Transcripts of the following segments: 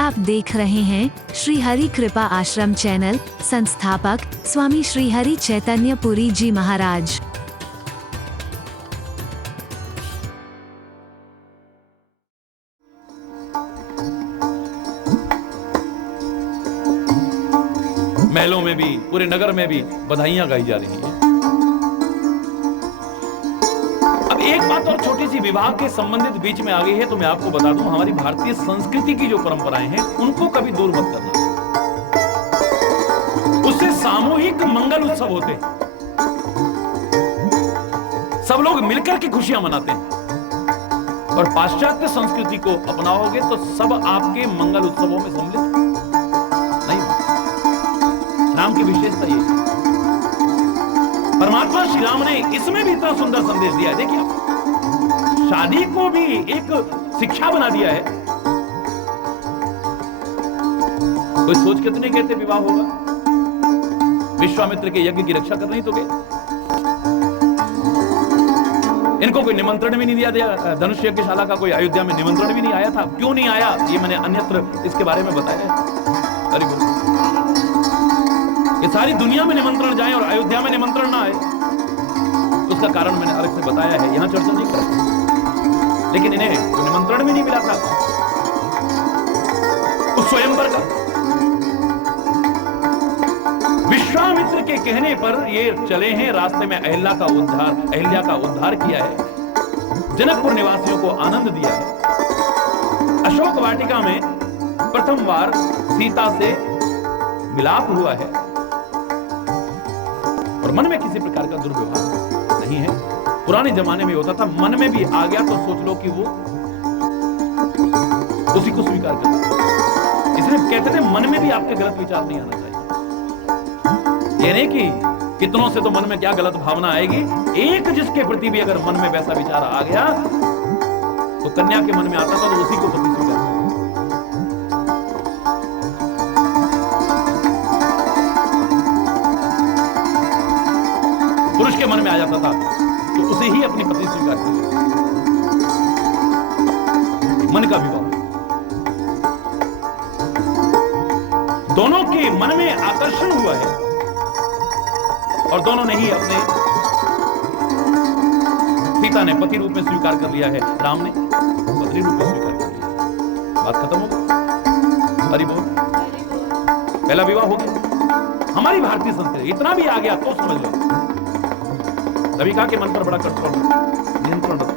आप देख रहे हैं श्री हरि कृपा आश्रम चैनल। संस्थापक स्वामी श्री हरि चैतन्य पुरी जी महाराज। महलों में भी, पूरे नगर में भी बधाइयां गाई जा रही हैं। अब एक बात और छोटी सी विवाह के संबंधित बीच में आ गई है, तो मैं आपको बता दूं, हमारी भारतीय संस्कृति की जो परंपराएं हैं उनको कभी दूर मत करना। उससे सामूहिक मंगल उत्सव होते हैं, सब लोग मिलकर के खुशियां मनाते हैं। और पाश्चात्य संस्कृति को अपनाओगे तो सब आपके मंगल उत्सवों में सम्मिलित नहीं हो। राम की विशेषता ये है। परमात्मा श्री राम ने इसमें भी इतना सुंदर संदेश दिया है। देखिए, शादी को भी एक शिक्षा बना दिया है। कोई सोच के तो नहीं कहते विवाह होगा। विश्वामित्र के यज्ञ की रक्षा कर रही तो क्या? इनको कोई निमंत्रण भी नहीं दिया। धनुष यज्ञशाला का कोई अयोध्या में निमंत्रण भी नहीं आया था। क्यों नहीं आया, ये मैंने अन्यत्र इसके बारे में बताया है। हरि बोल। ये सारी दुनिया में निमंत्रण जाए और अयोध्या में निमंत्रण ना आए, उसका कारण मैंने अलग से बताया है, यहां चर्चा नहीं कर। लेकिन इन्हें तो निमंत्रण भी नहीं मिला था उस स्वयंवर का। विश्वामित्र के कहने पर ये चले हैं, रास्ते में अहिल्या का उद्धार किया है, जनकपुर निवासियों को आनंद दिया है। अशोक वाटिका में प्रथम बार सीता से मिलाप हुआ है और मन में किसी प्रकार का दुर्व्यवहार नहीं है। पुराने जमाने में होता था, मन में भी आ गया तो सोच लो कि वो उसी को स्वीकार कर। इसलिए कहते थे मन में भी आपके गलत विचार नहीं आना चाहिए। ये नहीं कि कितनों से तो मन में क्या गलत भावना आएगी, एक जिसके प्रति भी अगर मन में वैसा विचार आ गया तो कन्या के मन में आता था तो उसी को पति स्वीकार कर। पुरुष के मन में आ जाता था तो उसे ही अपनी पत्नी स्वीकार कर। मन का विवाह, दोनों के मन में आकर्षण हुआ है और दोनों ने ही अपने सीता ने पति रूप में स्वीकार कर लिया है, राम ने पत्नी रूप में स्वीकार कर लिया। बात खत्म हो गई। हरि बोल। पहला विवाह हो गया। हमारी भारतीय संस्कृति इतना भी आ गया तो समझ लो। तभी कहा कि मन पर बड़ा कंट्रोल नियंत्रण रखो।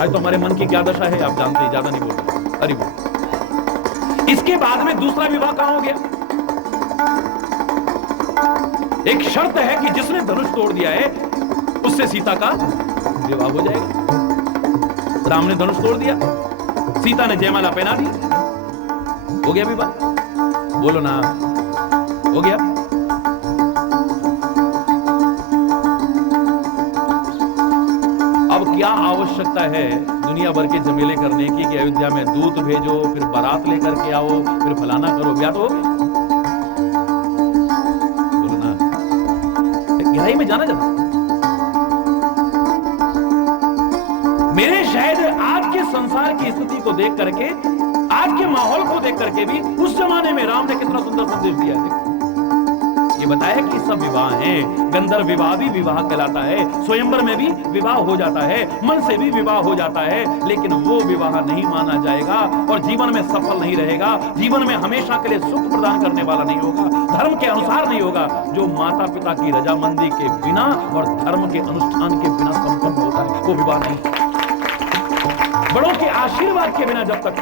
आज तो हमारे मन की क्या दशा है आप जानते हैं, ज्यादा नहीं बोल रहे। हरि बोल। इसके बाद में दूसरा विवाह कहां हो गया? एक शर्त है कि जिसने धनुष तोड़ दिया है उससे सीता का विवाह हो जाएगा। राम ने धनुष तोड़ दिया, सीता ने जयमाला पहना दी, हो गया विवाह। बोलो ना, हो गया। अब क्या आवश्यकता है दुनिया भर के झमेले करने की कि अयोध्या में दूत भेजो, फिर बारात लेकर के आओ, फिर फलाना करो, ब्याह तो हो गया। बोलो ना, गहराई में जाना जाता। मेरे शायद आज के संसार की स्थिति को देख करके, आज के माहौल को देख करके भी उस जमाने में राम ने कितना सुंदर संदेश दिया है। ये बताया कि सब विवाह हैं, गंधर्व विवाह भी विवाह कहलाता है, स्वयंवर में भी विवाह हो जाता है, मन से भी विवाह हो जाता है, लेकिन वो विवाह नहीं माना जाएगा और जीवन में सफल नहीं रहेगा, जीवन में हमेशा के लिए सुख प्रदान करने वाला नहीं होगा, धर्म के अनुसार नहीं होगा, जो माता पिता की रजामंदी के बिना और धर्म के अनुष्ठान के बिना संपन्न होता है वो विवाह नहीं। बड़ों के आशीर्वाद के बिना जब तक,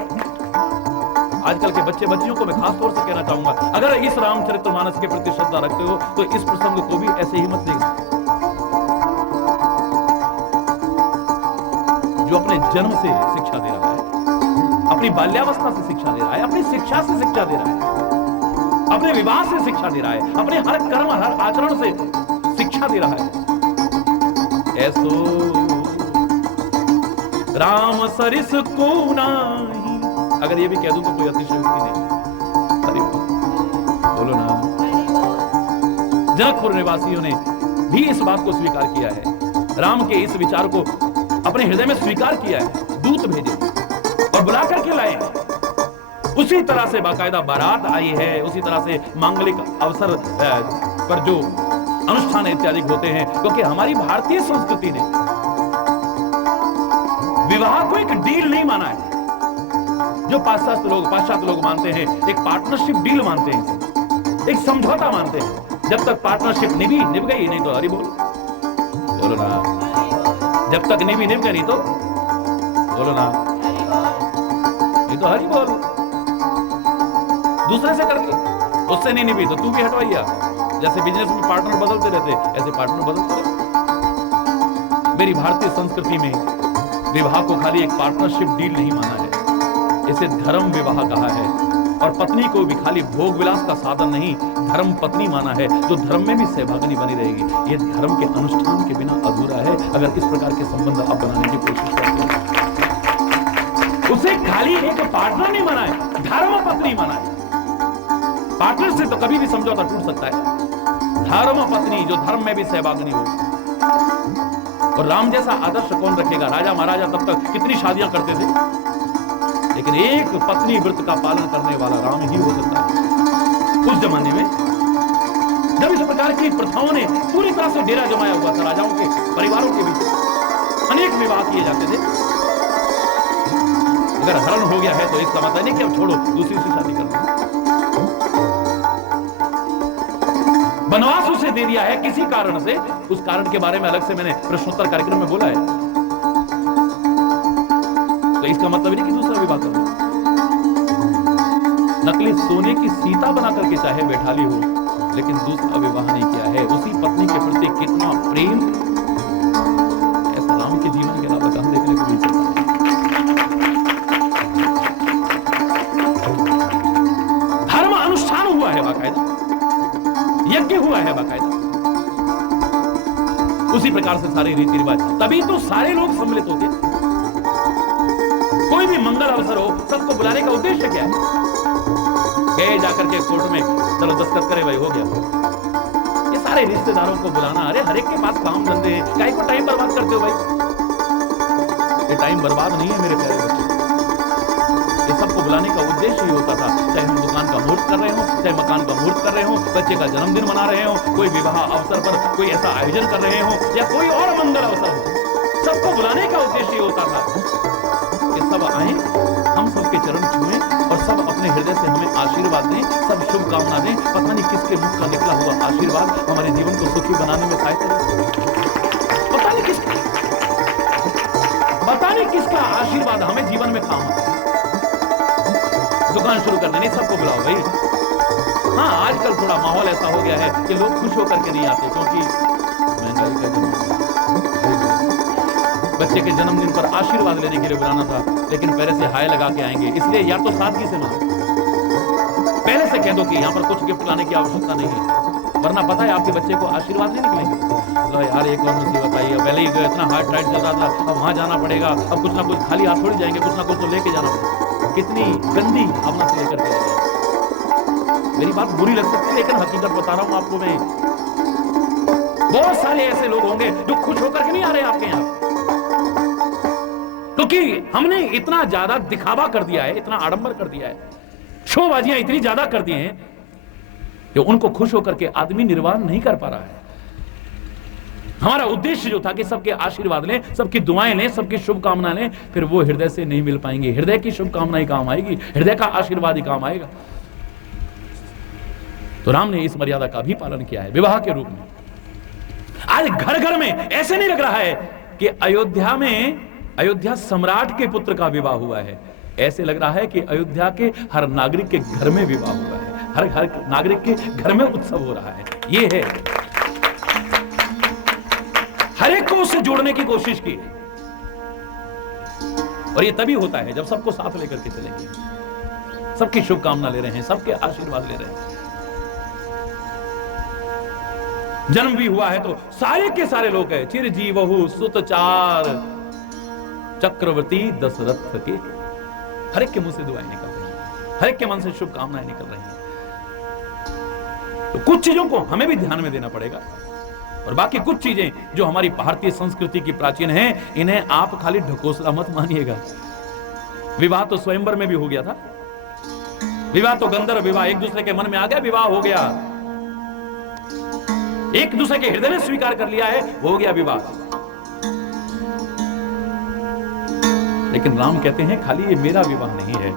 आजकल के बच्चे बच्चियों को मैं खास तौर से कहना चाहूंगा, अगर इस रामचरितमानस के प्रति श्रद्धा रखते हो तो इस प्रसंग को भी ऐसे ही मत देखो। जो अपने जन्म से शिक्षा दे रहा है, अपनी बाल्यावस्था से शिक्षा दे रहा है, अपनी शिक्षा से शिक्षा दे रहा है, अपने विवाह से शिक्षा दे रहा है, अपने हर कर्म हर आचरण से शिक्षा दे रहा है। ऐसो राम सरिस को नाही, अगर ये भी कह दूं तो कोई अतिशयोक्ति नहीं। अरे बोलो ना। जनकपुर निवासियों ने भी इस बात को स्वीकार किया है, राम के इस विचार को अपने हृदय में स्वीकार किया है। दूत भेजे और बुलाकर उसी तरह से बाकायदा बारात आई है, उसी तरह से मांगलिक अवसर पर जो अनुष्ठान इत्यादि होते हैं, क्योंकि हमारी भारतीय संस्कृति ने विवाह को एक डील नहीं माना है जो पाश्चात्य लोग मानते हैं। एक पार्टनरशिप डील मानते हैं, इसे एक समझौता मानते हैं। जब तक पार्टनरशिप निभ गई नहीं तो हरि बोलो ना, जब तक निभ गई नहीं तो बोलो ना, नहीं तो हरि बोल। दूसरे से करके, उससे नहीं निभी तो तू भी हटवाइया। जैसे बिजनेस में पार्टनर बदलते रहते, ऐसे पार्टनर बदलते रहते। मेरी भारतीय संस्कृति में विवाह को खाली एक पार्टनरशिप डील नहीं माना है, इसे धर्म विवाह कहा है। और पत्नी को भी खाली भोग विलास का साधन नहीं, धर्म पत्नी माना है, जो धर्म में भी सहभागिनी बनी रहेगी। ये धर्म के अनुष्ठान के बिना अधूरा है। अगर इस प्रकार के संबंध आप बनाने की कोशिश करते हैं, उसे खाली एक पार्टनर नहीं माना है, धर्म पत्नी माना है। पार्टनर से तो कभी भी समझौता टूट सकता है, धर्म पत्नी जो धर्म में भी सहभागिनी हो। और राम जैसा आदर्श कौन रखेगा? राजा महाराजा तब तक कितनी शादियां करते थे, लेकिन एक पत्नी व्रत का पालन करने वाला राम ही हो सकता है। उस जमाने में जब इस प्रकार की प्रथाओं ने पूरी तरह से डेरा जमाया हुआ था, राजाओं के परिवारों के बीच अनेक विवाह किए जाते थे। अगर हरण हो गया है तो इसका मतलब नहीं कि अब छोड़ो, दूसरी से शादी कर लो। वनवास उसे दे दिया है किसी कारण से, उस कारण के बारे में अलग से मैंने प्रश्नोत्तर कार्यक्रम में बोला है। तो इसका मतलब नहीं कि दूसरा विवाह कर लो। नकली सोने की सीता बना करके चाहे बैठा ली हो, लेकिन दूसरा विवाह नहीं किया है। उसी पत्नी के प्रति कितना प्रेम, ऐसा राम के जीवन के अलावा कहां देखने को मिल सकता है। धर्म अनुष्ठान हुआ है बाकायदा, यज्ञ हुआ है बाकायदा। उसी प्रकार से सारे रीति रिवाज, तभी तो सारे लोग सम्मिलित होते हैं। कोई भी मंगल अवसर हो, सबको बुलाने का उद्देश्य क्या है? गए जाकर के कोर्ट में चलो दस्तखत करे, भाई हो गया। ये सारे रिश्तेदारों को बुलाना, अरे हर एक के पास काम धंधे हैं, काहे को टाइम बर्बाद करते हो भाई? ये टाइम बर्बाद नहीं है मेरे प्यारे बच्चे। ये सबको बुलाने का उद्देश्य ही होता था, चाहे हम दुकान का मुहूर्त कर रहे हो, चाहे मकान का मुहूर्त कर रहे हो, बच्चे का जन्मदिन मना रहे हो, कोई विवाह अवसर पर कोई ऐसा आयोजन कर रहे हो, या कोई और मंगल अवसर हो, सबको बुलाने का उद्देश्य ही होता था कि सब आए, हम सबके चरण छुएं और सब अपने हृदय से हमें आशीर्वाद दें, सब शुभकामना दें। पता नहीं किसके मुख का निकला हुआ आशीर्वाद हमारे जीवन को सुखी बनाने में सहायता करे। पता नहीं किसका आशीर्वाद हमें जीवन में काम आता है। दुकान शुरू कर देनी, सबको बुलाओ भाई। हाँ, आजकल थोड़ा माहौल ऐसा हो गया है कि लोग खुश होकर के नहीं आते, क्योंकि महंगाई का जमाना। बच्चे के जन्मदिन पर आशीर्वाद लेने के लिए बुलाना था, लेकिन पहले से हाय लगा के आएंगे। इसलिए या तो सादगी से मनाओ, पहले से कह दो कि यहाँ पर कुछ गिफ्ट लाने की आवश्यकता नहीं है, वरना पता है आपके बच्चे को आशीर्वाद नहीं निकलेंगे। लो यार, एक और मुसीबत आई है, पहले ही जो इतना हार्ड टाइट चल रहा था, अब वहां जाना पड़ेगा, अब कुछ ना कुछ खाली हाथ थोड़ी जाएंगे, कुछ ना कुछ तो लेके जाना पड़ेगा। कितनी गंदी भावना से लेकर के। मेरी बात बुरी लग सकती है, लेकिन हकीकत बता रहा हूं आपको मैं। बहुत सारे ऐसे लोग होंगे जो खुश होकर के नहीं आ रहे आपके यहाँ, क्योंकि हमने इतना ज्यादा दिखावा कर दिया है, इतना आडंबर कर दिया है, शोबाजियां इतनी ज्यादा कर दी हैं कि उनको खुश होकर के आदमी निर्वाह नहीं कर पा रहा है। हमारा उद्देश्य जो था कि सबके आशीर्वाद लें, सबकी दुआएं लें, सबकी शुभकामनाएं लें, फिर वो हृदय से नहीं मिल पाएंगे। हृदय की शुभकामना ही काम आएगी, हृदय का आशीर्वाद ही काम आएगा। तो राम ने इस मर्यादा का भी पालन किया है विवाह के रूप में। आज घर घर में ऐसे नहीं लग रहा है कि अयोध्या सम्राट के पुत्र का विवाह हुआ है, ऐसे लग रहा है कि अयोध्या के हर नागरिक के घर में विवाह हुआ है, हर नागरिक के घर में उत्सव हो रहा है। ये है, हर एक को उससे जोड़ने की कोशिश की, और ये तभी होता है जब सबको साथ लेकर के चलेंगे, सबकी शुभकामना ले रहे हैं, सबके आशीर्वाद ले रहे हैं। जन्म भी हुआ है तो सारे के सारे लोग हैं, चिरजीवहु सुतचार चक्रवर्ती दशरथ के। हर एक के मुंह से दुआएं निकल रही हैं, हर एक के मन से शुभकामनाएं निकल रही हैं। तो कुछ चीजों को हमें भी ध्यान में देना पड़ेगा, और बाकी कुछ चीजें जो हमारी भारतीय संस्कृति की प्राचीन हैं, इन्हें आप खाली ढकोसला मत मानिएगा। विवाह तो स्वयंवर में भी हो गया था, विवाह तो गंधर्व विवाह, एक दूसरे के मन में आ गया, विवाह हो गया, एक दूसरे के हृदय ने स्वीकार कर लिया है, हो गया विवाह। लेकिन राम कहते हैं खाली ये मेरा विवाह नहीं है,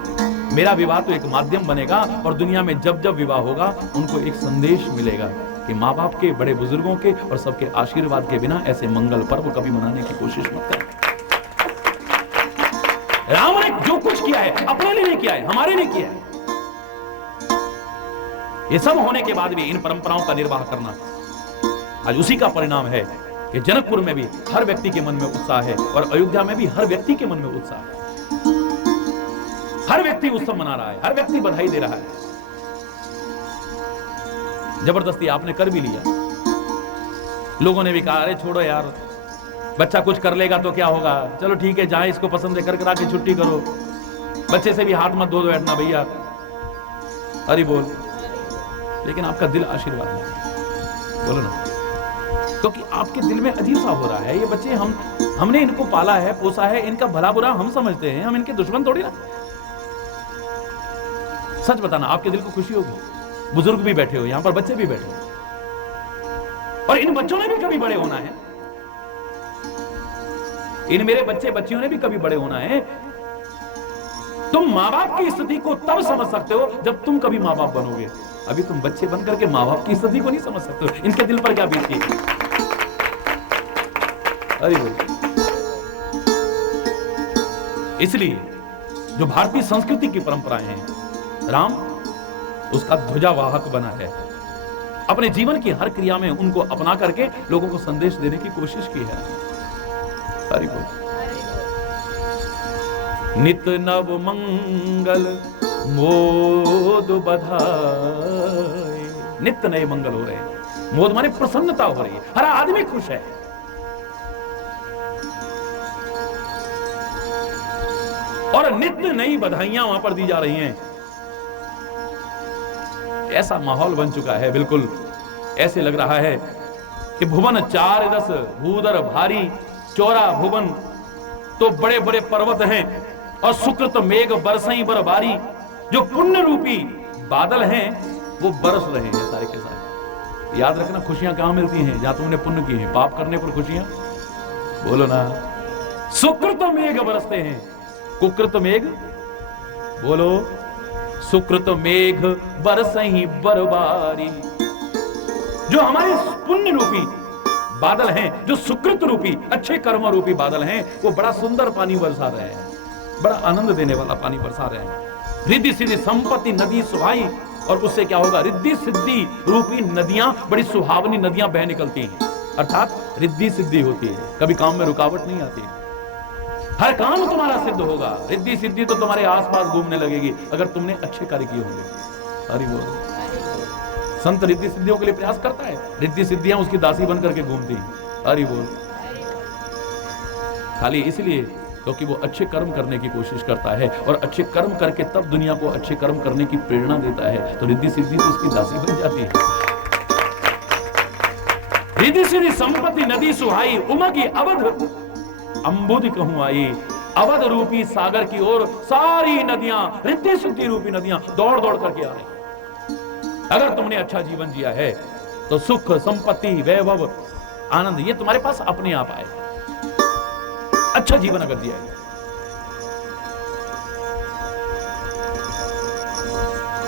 मेरा विवाह तो एक माध्यम बनेगा और दुनिया में जब जब विवाह होगा उनको एक संदेश मिलेगा कि माँ बाप के, बड़े बुजुर्गों के और सबके आशीर्वाद के बिना ऐसे मंगल पर्व कभी मनाने की कोशिश मत करें। राम ने जो कुछ किया है अपने लिए नहीं किया है, हमारे लिए किया है। ये सब होने के बाद भी इन परंपराओं का निर्वाह करना आज उसी का परिणाम है कि जनकपुर में भी हर व्यक्ति के मन में उत्साह है और अयोध्या में भी हर व्यक्ति के मन में उत्साह है। हर व्यक्ति उत्सव मना रहा है, हर व्यक्ति बधाई दे रहा है। जबरदस्ती आपने कर भी लिया, लोगों ने भी कहा अरे छोड़ो यार, बच्चा कुछ कर लेगा तो क्या होगा, चलो ठीक है, जहां इसको पसंद है कर करा के छुट्टी करो, बच्चे से भी हाथ मत धो बैठना भैया, अरे बोल। लेकिन आपका दिल आशीर्वाद नहीं, बोलो ना, क्योंकि आपके दिल में अजीब सा हो रहा है, ये बच्चे हमने इनको पाला है, पोसा है, इनका भला बुरा हम समझते हैं, हम इनके दुश्मन थोड़ी ना। सच बताना, आपके दिल को खुशी होगी, बुजुर्ग भी बैठे हो यहां पर, बच्चे भी बैठे हो, और इन बच्चों ने भी कभी बड़े होना है, इन मेरे बच्चे बच्चियों ने भी कभी बड़े होना है। तुम माँ बाप की स्थिति को तब समझ सकते हो जब तुम kभी माँ बाप बनोगे, अभी तुम बच्चे बनकर के माँ बाप की स्थिति को नहीं समझ सकते हो, इनके दिल पर क्या बीतती है। अरे इसलिए जो भारतीय संस्कृति की परंपराएं हैं, राम उसका ध्वजावाहक बना है, अपने जीवन की हर क्रिया में उनको अपना करके लोगों को संदेश देने की कोशिश की है। हरि बोल। नित नव मंगल मोद बधाई, नित्य नए मंगल हो रहे हैं, मोद माने प्रसन्नता हो रही है, हर आदमी खुश है। और नित्य नई बधाइयां वहां पर दी जा रही हैं। ऐसा माहौल बन चुका है, बिल्कुल ऐसे लग रहा है कि भुवन चार दस भूदर भारी, चौरा भुवन तो बड़े बड़े पर्वत हैं, और सुकृत मेघ बरसई बरबारी, जो पुण्य रूपी बादल हैं वो बरस रहे हैं सारे के सारे। याद रखना, खुशियां कहां मिलती हैं, जहां तुमने पुण्य की है, पाप करने पर खुशियां, बोलो ना। सुकृत मेघ बरसते हैं, कुकृत मेघ, बोलो, सुकृत मेघ बरसई बरबारी। जो हमारे पुण्य रूपी बादल हैं, जो सुकृत रूपी अच्छे कर्म रूपी बादल हैं, वो बड़ा सुंदर पानी बरसा रहे हैं, बड़ा आनंद देने वाला पानी बरसा रहे हैं। रिद्धि सिद्धि संपत्ति नदी सुहाई, और उससे क्या होगा, रिद्धि सिद्धि रूपी नदियां, बड़ी सुहावनी नदियां बह निकलती हैं, अर्थात रिद्धि सिद्धि होती है, कभी काम में रुकावट नहीं आती, हर काम तुम्हारा सिद्ध होगा। रिद्धि सिद्धि तो तुम्हारे आसपास घूमने लगेगी अगर तुमने अच्छे कार्य किए होंगे। हरि बोल। संत रिद्धि सिद्धियों के लिए प्रयास करता है, रिद्धि सिद्धियां उसकी दासी बन करके घूमती हैं। हरि बोल। खाली इसलिए क्योंकि वो अच्छे कर्म करने की कोशिश करता है, और अच्छे कर्म करके तब दुनिया को अच्छे कर्म करने की प्रेरणा देता है, तो रिद्धि सिद्धि तो उसकी दासी बन जाती है। रिद्धि सिद्धि संपत्ति नदी सुहाई, उमगी अवध अंबुद कहूं आई। अवध रूपी सागर की ओर सारी नदियां, रिद्धि सिद्धि रूपी नदियां दौड़ दौड़ करके आ रही। अगर तुमने अच्छा जीवन जिया है तो सुख संपत्ति वैभव आनंद ये तुम्हारे पास अपने आप आए, अच्छा जीवन अगर जिया है।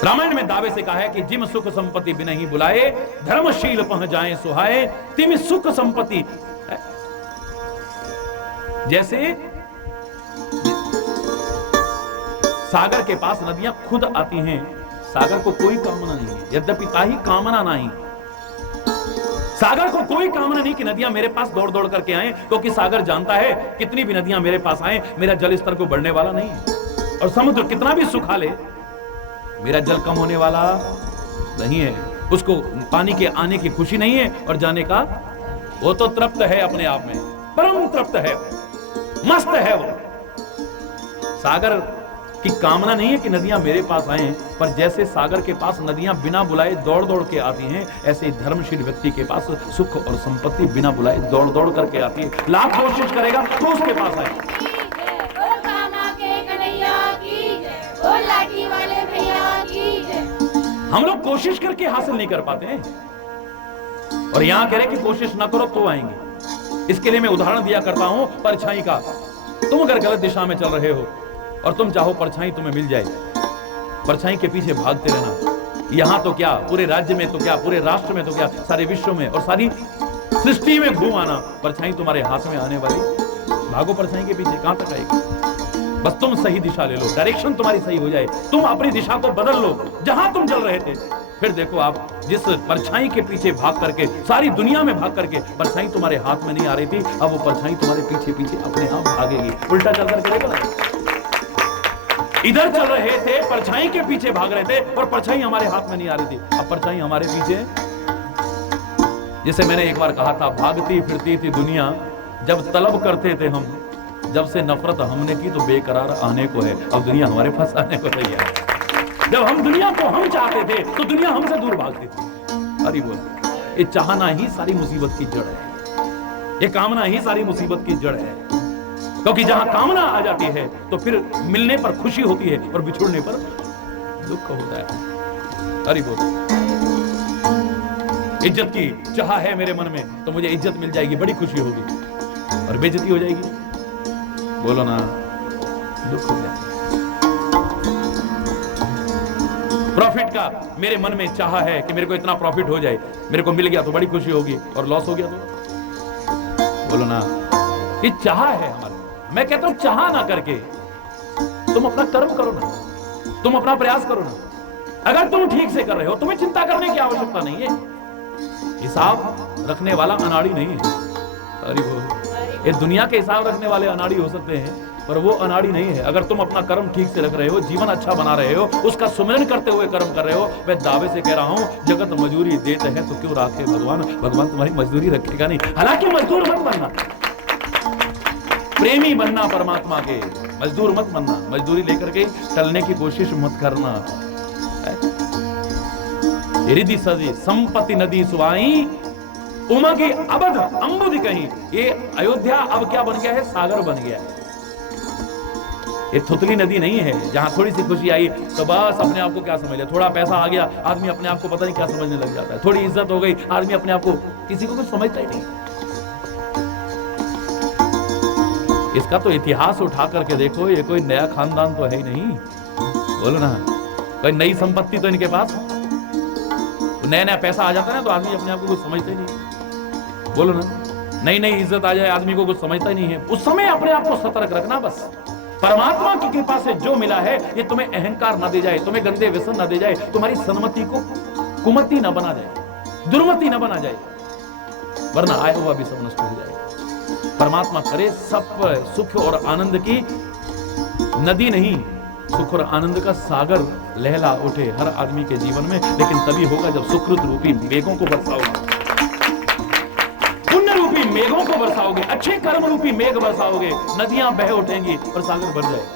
रामायण में दावे से कहा है कि जिम सुख संपत्ति बिना ही बुलाए, धर्मशील पह जाए सुहाए, तिम सुख संपत्ति। जैसे सागर के पास नदियां खुद आती हैं, सागर को कोई कामना नहीं है, यद्यपि ताही कामना नहीं, सागर को कोई कामना नहीं कि नदियां मेरे पास दौड़ दौड़ करके आए, क्योंकि सागर जानता है कितनी भी नदियां मेरे पास आए, मेरा जल स्तर को बढ़ने वाला नहीं है, और समुद्र कितना भी सुखा ले, मेरा जल कम होने वाला नहीं है। उसको पानी के आने की खुशी नहीं है, और जाने का वो तो तृप्त है, अपने आप में परम तृप्त है, मस्त है वो। सागर की कामना नहीं है कि नदियां मेरे पास आए, पर जैसे सागर के पास नदियां बिना बुलाए दौड़ दौड़ के आती हैं, ऐसे धर्मशील व्यक्ति के पास सुख और संपत्ति बिना बुलाए दौड़ दौड़ करके आती है। लाख कोशिश करेगा तो उसके पास आए। लाठी वाले भैया की कोशिश करके हासिल नहीं कर पाते हैं। और यहां कह रहे कि कोशिश ना करो तो आएंगे। इसके लिए मैं उदाहरण दिया करता हूं परछाई का। तुम अगर गलत दिशा में चल रहे हो और तुम चाहो परछाई तुम्हें मिल जाए, परछाई के पीछे भागते रहना। यहां तो क्या, पूरे राज्य में तो क्या, पूरे राष्ट्र में तो क्या, सारे विश्व में और सारी सृष्टि में घूम आना, परछाई तुम्हारे हाथ में आने वाली। भागो परछाई के पीछे, कहां तक आएगी? बस तुम सही दिशा ले लो, डायरेक्शन तुम्हारी सही हो जाए, तुम अपनी दिशा को बदल लो जहां तुम चल रहे थे। फिर देखो आप जिस परछाई के पीछे भाग करके, सारी दुनिया में भाग करके परछाई तुम्हारे हाथ में नहीं आ रही थी, अब वो परछाई तुम्हारे पीछे पीछे अपने आप भागेगी। उल्टा चल करके देखो ना, इधर चल रहे थे, परछाई के पीछे भाग रहे थे और परछाई हमारे हाथ में नहीं आ रही थी, अब परछाई हमारे पीछे। जैसे मैंने एक बार कहा था, भागती फिरती थी दुनिया, जब तलब करते थे हम, जब से नफरत हमने की तो बेकरार आने को है, अब दुनिया हमारे पास आने को तैयार है। जब हम दुनिया को हम चाहते थे तो दुनिया हमसे दूर भागती थी। अरे बोल, ये चाहना ही सारी मुसीबत की जड़ है, ये कामना ही सारी मुसीबत की जड़ है। क्योंकि जहां कामना आ जाती है तो फिर मिलने पर खुशी होती है और बिछुड़ने पर दुख होता है। अरे बोल, इज्जत की चाह है मेरे मन में तो मुझे इज्जत मिल जाएगी, बड़ी खुशी होगी, और बेइज्जती हो जाएगी, बोलो ना, दुख हो जाएगा। प्रॉफिट का मेरे मन में चाह है कि मेरे को इतना प्रॉफिट हो जाए, मेरे को मिल गया तो बड़ी खुशी होगी, और लॉस हो गया तो, बोलो ना, ये चाह है हमारा। मैं कहता हूं चाह ना करके तुम अपना कर्म करो ना, तुम अपना प्रयास करो ना। अगर तुम ठीक से कर रहे हो, तुम्हें चिंता करने की आवश्यकता नहीं है। हिसाब रखने वाला अनाड़ी नहीं है। अरे वो, ये दुनिया के हिसाब रखने वाले अनाड़ी हो सकते हैं, पर वो अनाड़ी नहीं है। अगर तुम अपना कर्म ठीक से रख रहे हो, जीवन अच्छा बना रहे हो, उसका सुमिरन करते हुए कर्म कर रहे हो, मैं दावे से कह रहा हूं, जगत मजदूरी देते हैं तो क्यों राखे भगवान, भगवान तुम्हारी मजदूरी रखेगा नहीं। हालांकि मजदूर मत बनना, प्रेमी बनना परमात्मा के, मजदूर मत बनना। मजदूरी लेकर के टलने की कोशिश मत करना। रिद्धि सजी संपत्ति नदी सुवाई, उमा की अबध अम्बुद कहीं। ये अयोध्या अब क्या बन गया है? सागर बन गया है। ये थुतली नदी नहीं है जहां थोड़ी सी खुशी आई तो बस अपने आप को क्या समझ लिया, थोड़ा पैसा आ गया आदमी अपने आप को पता नहीं क्या समझने लग जाता है, थोड़ी इज्जत हो गई आदमी अपने आप को, किसी को कुछ समझता ही नहीं। इसका तो इतिहास उठा करके देखो, ये कोई नया खानदान तो है ही नहीं, बोलो ना, कोई नई संपत्ति तो इनके पास, तो नया नया पैसा आ जाता है ना तो आदमी अपने आप को कुछ समझता ही नहीं, बोलो ना, नई नई इज्जत आ जाए आदमी को कुछ समझता ही नहीं है। उस समय अपने आप को सतर्क रखना बस। परमात्मा की कृपा से जो मिला है ये तुम्हें अहंकार न दे जाए, तुम्हें गंदे व्यसन न दे जाए, तुम्हारी सन्मति को कुमति न बना जाए, दुर्मति न बना जाए, वरना आया हुआ भी सब नष्ट हो जाए। परमात्मा करे सब सुख और आनंद की नदी नहीं, सुख और आनंद का सागर लहला उठे हर आदमी के जीवन में, लेकिन तभी होगा जब सुकृत रूपी मेघों को बरसाओगे, पुण्य रूपी मेघों को बरसाओगे, अच्छे कर्म रूपी मेघ बरसाओगे, नदियां बह उठेंगी और सागर भर जाएगा।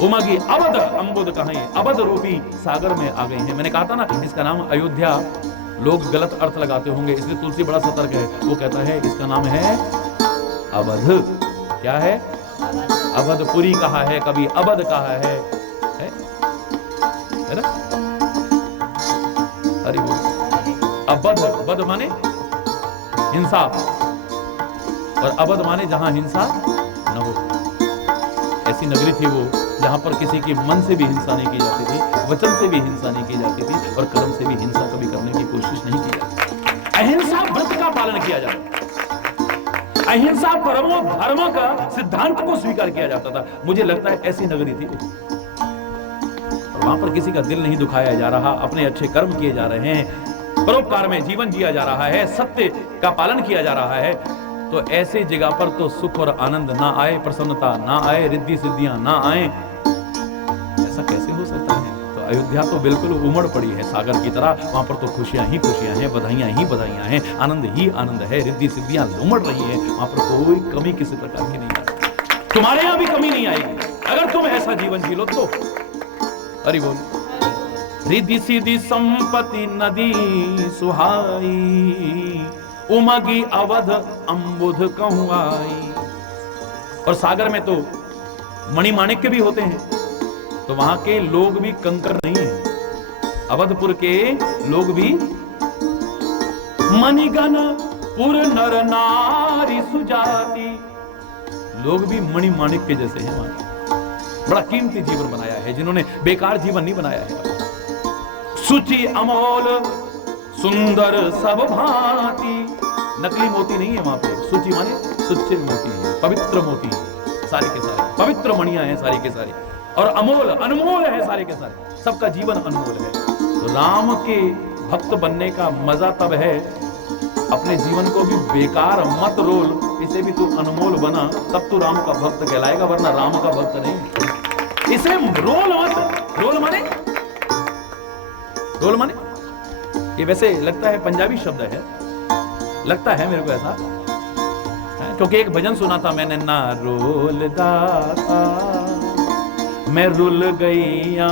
उमा की अवध अम्बुद कहीं, अवध रूपी सागर में आ गई है। मैंने कहा था ना, इसका नाम अयोध्या, लोग गलत अर्थ लगाते होंगे, इसलिए तुलसी बड़ा सतर्क है। वो कहता है इसका नाम है अवध। क्या है? अवधपुरी कहा है, कभी अवध कहा है ना? अरे वो अवध, अवध माने हिंसा, और अवध माने जहां हिंसा न हो। ऐसी नगरी थी वो जहां पर किसी की मन से भी हिंसा नहीं की जाती थी, वचन से भी हिंसा नहीं की जाती थी, और कर्म से भी हिंसा कभी करने की कोशिश नहीं की जाती। अहिंसा व्रत का पालन किया जाता, अहिंसा परमो धर्म का सिद्धांत को स्वीकार किया जाता था। मुझे लगता है ऐसी नगरी थी, और वहां पर किसी का दिल नहीं दुखाया जा रहा, अपने अच्छे कर्म किए जा रहे हैं, परोपकार में जीवन जिया जा रहा है, सत्य का पालन किया जा रहा है। तो ऐसे जगह पर तो सुख और आनंद ना आए, प्रसन्नता ना आए, रिद्धि सिद्धियां ना आए, ऐसा कैसे हो सकता है? तो अयोध्या तो बिल्कुल उमड़ पड़ी है सागर की तरह, वहां पर तो खुशियां ही खुशियां हैं, बधाइयां ही बधाइयां हैं, आनंद ही आनंद है, रिद्धि सिद्धियां उमड़ रही है, वहां पर कोई कमी किसी प्रकार की नहीं आती। तुम्हारे यहां भी कमी नहीं आएगी अगर तुम ऐसा जीवन जी लो तो। अरे बोल, रिद्धि सिद्धि संपत्ति नदी सुहाई, उमगी अवध अम्बुध कहूं आई। और सागर में तो मणिमाणिक्य भी होते हैं, तो वहां के लोग भी कंकर नहीं है, अवधपुर के लोग भी मणिगण पुर नर नारी सुजाति, लोग भी मणि माणिक के जैसे हैं। वहां बड़ा कीमती जीवन बनाया है, जिन्होंने बेकार जीवन नहीं बनाया है। सुचि अमोल सुंदर सब भांति, नकली मोती नहीं है वहां पे। सुचि माने सुच्चे मोती है, पवित्र मोती है सारे के सारे, पवित्र मणियां हैं सारी के सारी, और अमोल अनमोल है सारे के सारे, सबका जीवन अनमोल है। तो राम के भक्त बनने का मजा तब है, अपने जीवन को भी बेकार मत रोल, इसे भी तू अनमोल बना, तब तू राम का भक्त कहलाएगा, वरना राम का भक्त नहीं। इसे रोल मत। रोल माने, रोल माने ये वैसे लगता है पंजाबी शब्द है, लगता है मेरे को ऐसा, क्योंकि एक भजन सुना था मैंने, ना रोल दाता मैं रुल गईया,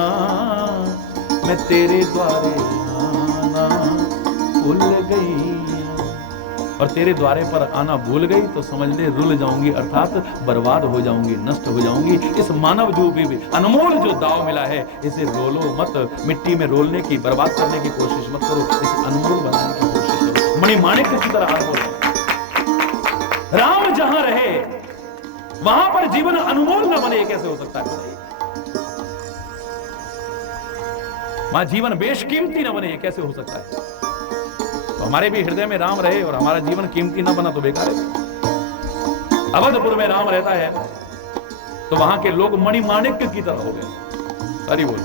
मैं तेरे द्वारे आना भूल गई, और तेरे द्वारे पर आना भूल गई तो समझ ले रुल जाऊंगी, अर्थात बर्बाद हो जाऊंगी, नष्ट हो जाऊंगी। इस मानव जो भी अनमोल जो दाव मिला है, इसे रोलो मत, मिट्टी में रोलने की, बर्बाद करने की कोशिश मत करो, इसे अनमोल बनाने की कोशिश करो। मणिमाणिक की तरह अनमोल। राम जहां रहे वहां पर जीवन अनमोल न बने, कैसे हो सकता है? वहां जीवन बेशकीमती न बने, कैसे हो सकता है? तो हमारे भी हृदय में राम रहे और हमारा जीवन कीमती ना बना तो बेकार है। अवधपुर में राम रहता है तो वहां के लोग मणिमाणिक्य की तरह हो गए, हरि बोल,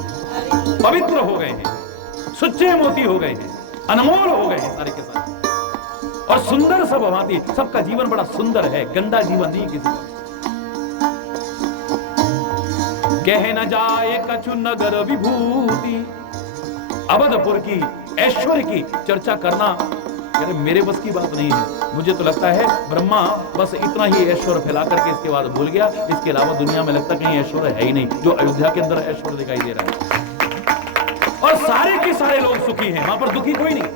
पवित्र हो गए हैं, सुच्चे मोती हो गए हैं, अनमोल हो गए हैं सारे के सारे, और सुंदर सब भांति, सबका जीवन बड़ा सुंदर है, गंदा जीवन नहीं किसी का। कह न जाए कछु नगर विभूति, अवधपुर की ऐश्वर्य की चर्चा करना यार मेरे बस की बात नहीं है। मुझे तो लगता है ब्रह्मा बस इतना ही ऐश्वर्य फैला करके इसके बाद भूल गया, इसके अलावा दुनिया में लगता कहीं ऐश्वर्य है ही नहीं, जो अयोध्या के अंदर ऐश्वर्य दिखाई दे रहा है। और सारे के सारे लोग सुखी हैं, वहां पर दुखी कोई नहीं।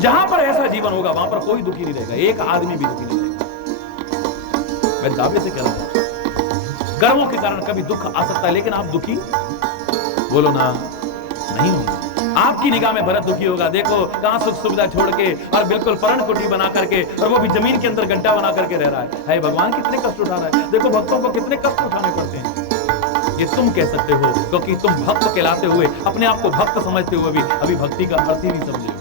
जहां पर ऐसा जीवन होगा वहां पर कोई दुखी नहीं रहेगा, एक आदमी भी दुखी नहीं रहेगा। मैं दावे से कह रहा हूं, कर्मों के कारण कभी दुख आ सकता है, लेकिन आप दुखी बोलो ना नहीं होंगे। आपकी निगाह में भरत दुखी होगा, देखो कहां सुख सुविधा छोड़ के और बिल्कुल पर्ण कुटी बना करके, और वो भी जमीन के अंदर गड्ढा बना करके रह रहा है। हे भगवान कितने कष्ट उठा रहा है, देखो भक्तों को कितने कष्ट उठाने पड़ते हैं। ये तुम कह सकते हो क्योंकि तुम भक्त कहलाते हुए, अपने आप को भक्त समझते हुए भी अभी भक्ति का अर्थ ही नहीं समझे हो,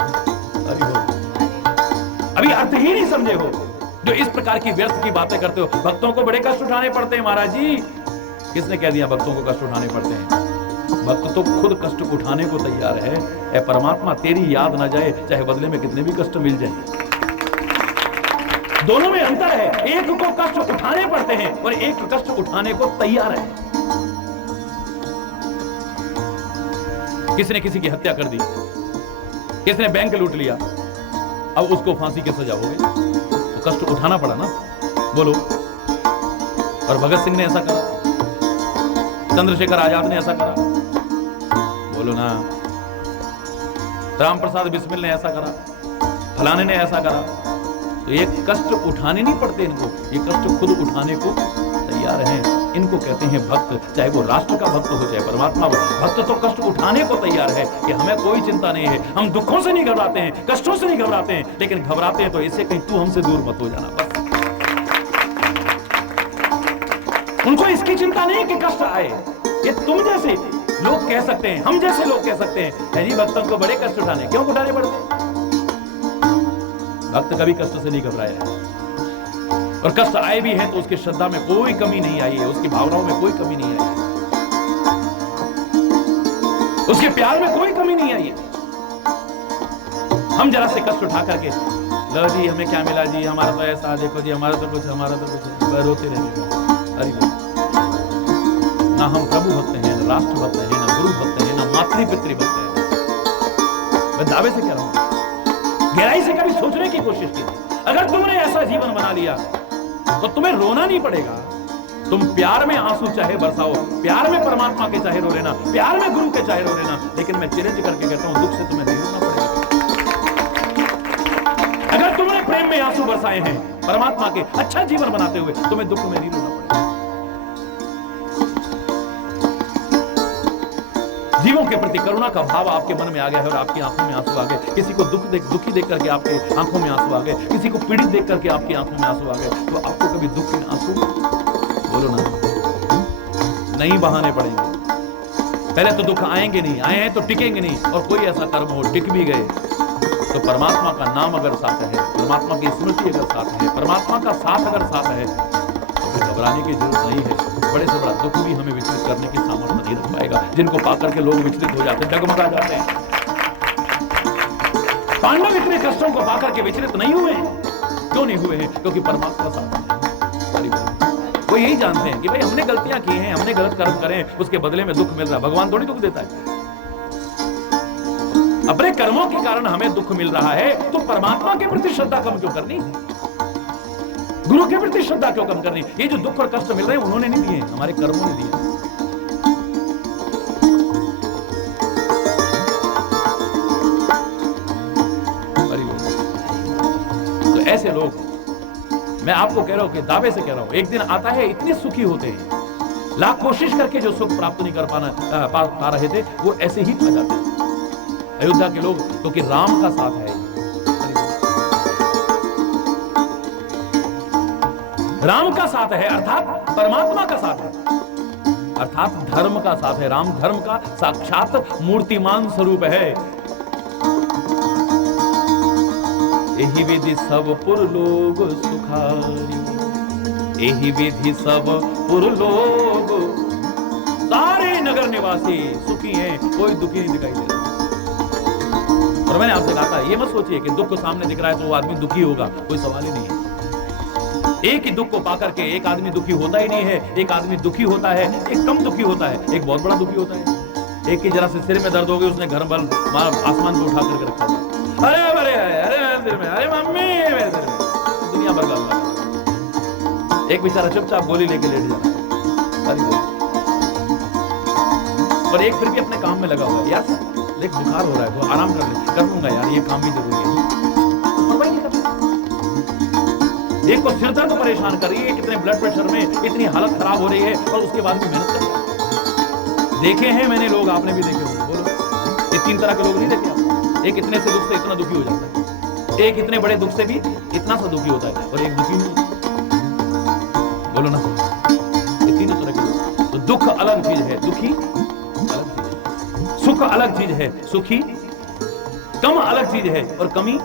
अभी अर्थ ही नहीं समझे हो, जो इस प्रकार की व्यर्थ की बातें करते हो। भक्तों को बड़े कष्ट उठाने पड़ते हैं महाराज जी। किसने कह दिया भक्तों को कष्ट उठाने पड़ते हैं? भक्त तो खुद कष्ट उठाने को तैयार है। ऐ परमात्मा तेरी याद ना जाए, चाहे बदले में कितने भी कष्ट मिल जाए। दोनों में अंतर है, एक को कष्ट उठाने पड़ते हैं और एक कष्ट उठाने को तैयार है। किसने किसी की हत्या कर दी, किसने बैंक लूट लिया, अब उसको फांसी की सजा हो गई, तो कष्ट उठाना पड़ा ना, बोलो। और भगत सिंह ने ऐसा करा, चंद्रशेखर आजाद ने ऐसा करा, बोलो ना। राम प्रसाद बिस्मिल ने ऐसा करा, फलाने ने ऐसा करा। तो ये कष्ट उठाने नहीं पड़ते इनको, ये कष्ट खुद उठाने को तैयार हैं। इनको कहते हैं भक्त, चाहे वो राष्ट्र का भक्त हो चाहे परमात्मा भक्त, तो कष्ट उठाने को तैयार है कि हमें कोई चिंता नहीं है, हम दुखों से नहीं घबराते हैं, कष्टों से नहीं घबराते हैं, लेकिन घबराते हैं तो इससे कहीं तू हमसे दूर मत हो जाना, बस। उनको इसकी चिंता नहीं कि कष्ट आए। ये तुम जैसे लोग कह सकते हैं, हम जैसे लोग कह सकते हैं जी भक्तों को बड़े कष्ट उठाने, क्यों उठाने पड़ते? भक्त कभी कष्ट से नहीं घबराया है, और कष्ट आए भी हैं तो उसकी श्रद्धा में कोई कमी नहीं आई है, उसकी भावनाओं में कोई कमी नहीं आई है, उसके प्यार में कोई कमी नहीं आई है। हम जरा से कष्ट उठा करके, लो जी हमें क्या मिला जी, हमारा तो ऐसा, देखो जी हमारा तो कुछ, हमारा तो कुछ, रोते रहने। अरे ना हम प्रभु भक्त हैं, ना राष्ट्र भक्त हैं, ना गुरु भक्त हैं, ना मातृ पितृ भक्त हैं। मैं दावे से कह रहा हूं, गहराई से कभी सोचने की कोशिश की। अगर तुमने ऐसा जीवन बना लिया तो तुम्हें रोना नहीं पड़ेगा। तुम प्यार में आंसू चाहे बरसाओ, प्यार में परमात्मा के चाहे रो लेना, प्यार में गुरु के चाहे रो लेना, लेकिन मैं चिरंज करके कहता हूं दुख से तुम्हें नहीं रोना पड़ेगा। अगर तुमने प्रेम में आंसू बरसाए हैं परमात्मा के अच्छा जीवन बनाते हुए, तुम्हें दुख में नहीं रोना पड़ेगा। जीवों के प्रति करुणा का भाव आपके मन में आ गया है और आपकी आंखों में आंसू आ गए। किसी को दुखी देख करके आपके आंखों में आंसू आ गए, किसी को पीड़ित देख करके आपकी आंखों में आंसू आ गए, तो आपको कभी दुख में आंसू बोलो ना नहीं बहाने पड़ेंगे। पहले तो दुख आएंगे नहीं, आए हैं तो टिकेंगे नहीं, और कोई ऐसा कर्म हो टिक भी गए तो परमात्मा का नाम अगर साथ है, परमात्मा की स्मृति अगर साथ है, परमात्मा का साथ अगर साथ है, तो फिर घबराने की जरूरत नहीं है। बड़े से बड़ा दुख भी हमें विचलित करने की सामर्थ्य नहीं रख पाएगा। जिनको पाकर के लोग विचलित हो जाते हैं, डगमगा जाते हैं। पांडव इतने कष्टों को पाकर के विचलित नहीं हुए हैं। क्यों नहीं हुए हैं? क्योंकि परमात्मा साथ है। वो यही जानते हैं कि भाई हमने गलतियां की हैं, हमने गलत कर्म करे, उसके बदले में दुख मिल रहा है। भगवान थोड़ी दुख देता है। अपने कर्मों के कारण हमें दुख मिल रहा है, तो परमात्मा के प्रति श्रद्धा कम क्यों करनी? गुरु के प्रति श्रद्धा क्यों कम करनी? ये जो दुख और कष्ट मिल रहे हैं उन्होंने नहीं दिए, हमारे कर्मों ने दिए। तो ऐसे लोग, मैं आपको कह रहा हूं कि दावे से कह रहा हूं, एक दिन आता है इतने सुखी होते हैं, लाख कोशिश करके जो सुख प्राप्त नहीं कर पा रहे थे, वो ऐसे ही पा जाते हैं। अयोध्या के लोग, क्योंकि राम का साथ है, राम का साथ है, अर्थात परमात्मा का साथ है, अर्थात धर्म का साथ है। राम धर्म का साक्षात मूर्तिमान स्वरूप है। एहि विधि सब पुर लोग सुखारी, एहि विधि सब पुर लोग, सारे नगर निवासी सुखी हैं, कोई दुखी नहीं दिखाई दे रहा। और मैंने आपसे कहा था, ये मत सोचिए कि दुख को सामने दिख रहा है तो वो आदमी दुखी होगा, कोई सवाल ही नहीं है। एक ही दुख को पाकर के एक आदमी दुखी होता ही नहीं है। एक आदमी दुखी होता है, एक कम दुखी होता है, एक बहुत बड़ा दुखी होता है। एक की जरा से सिर में दर्द हो गई, उसने घर बल आसमान में उठा करके रखा हुआ, अरे अरे अरे सिर में, अरे मम्मी मेरे सिर में, दुनिया भर का। एक बेचारा चुपचाप गोली लेके लेट जाता है, और एक फिर भी अपने काम में लगा हुआ है। यार देख बुखार हो रहा है तो आराम कर लूंगा यार, ये काम भी जरूरी है। एक को सिर दर्द परेशान कर रही है, कितने ब्लड प्रेशर में इतनी हालत खराब हो रही है, और उसके बाद भी मेहनत कर रही है। देखे हैं मैंने लोग, आपने भी देखे होंगे। बोलो, ये तीन तरह के लोग नहीं देखे आप? एक इतने से दुख से इतना दुखी हो जाता है, एक इतने बड़े दुख से भी इतना सा दुखी होता है, और एक दुखी नहीं। बोलो ना, ये तीनों तरह के लोग। तो दुख अलग चीज है, दुखी अलग चीज है, सुख अलग चीज है, सुखी कम अलग चीज है, और कमी,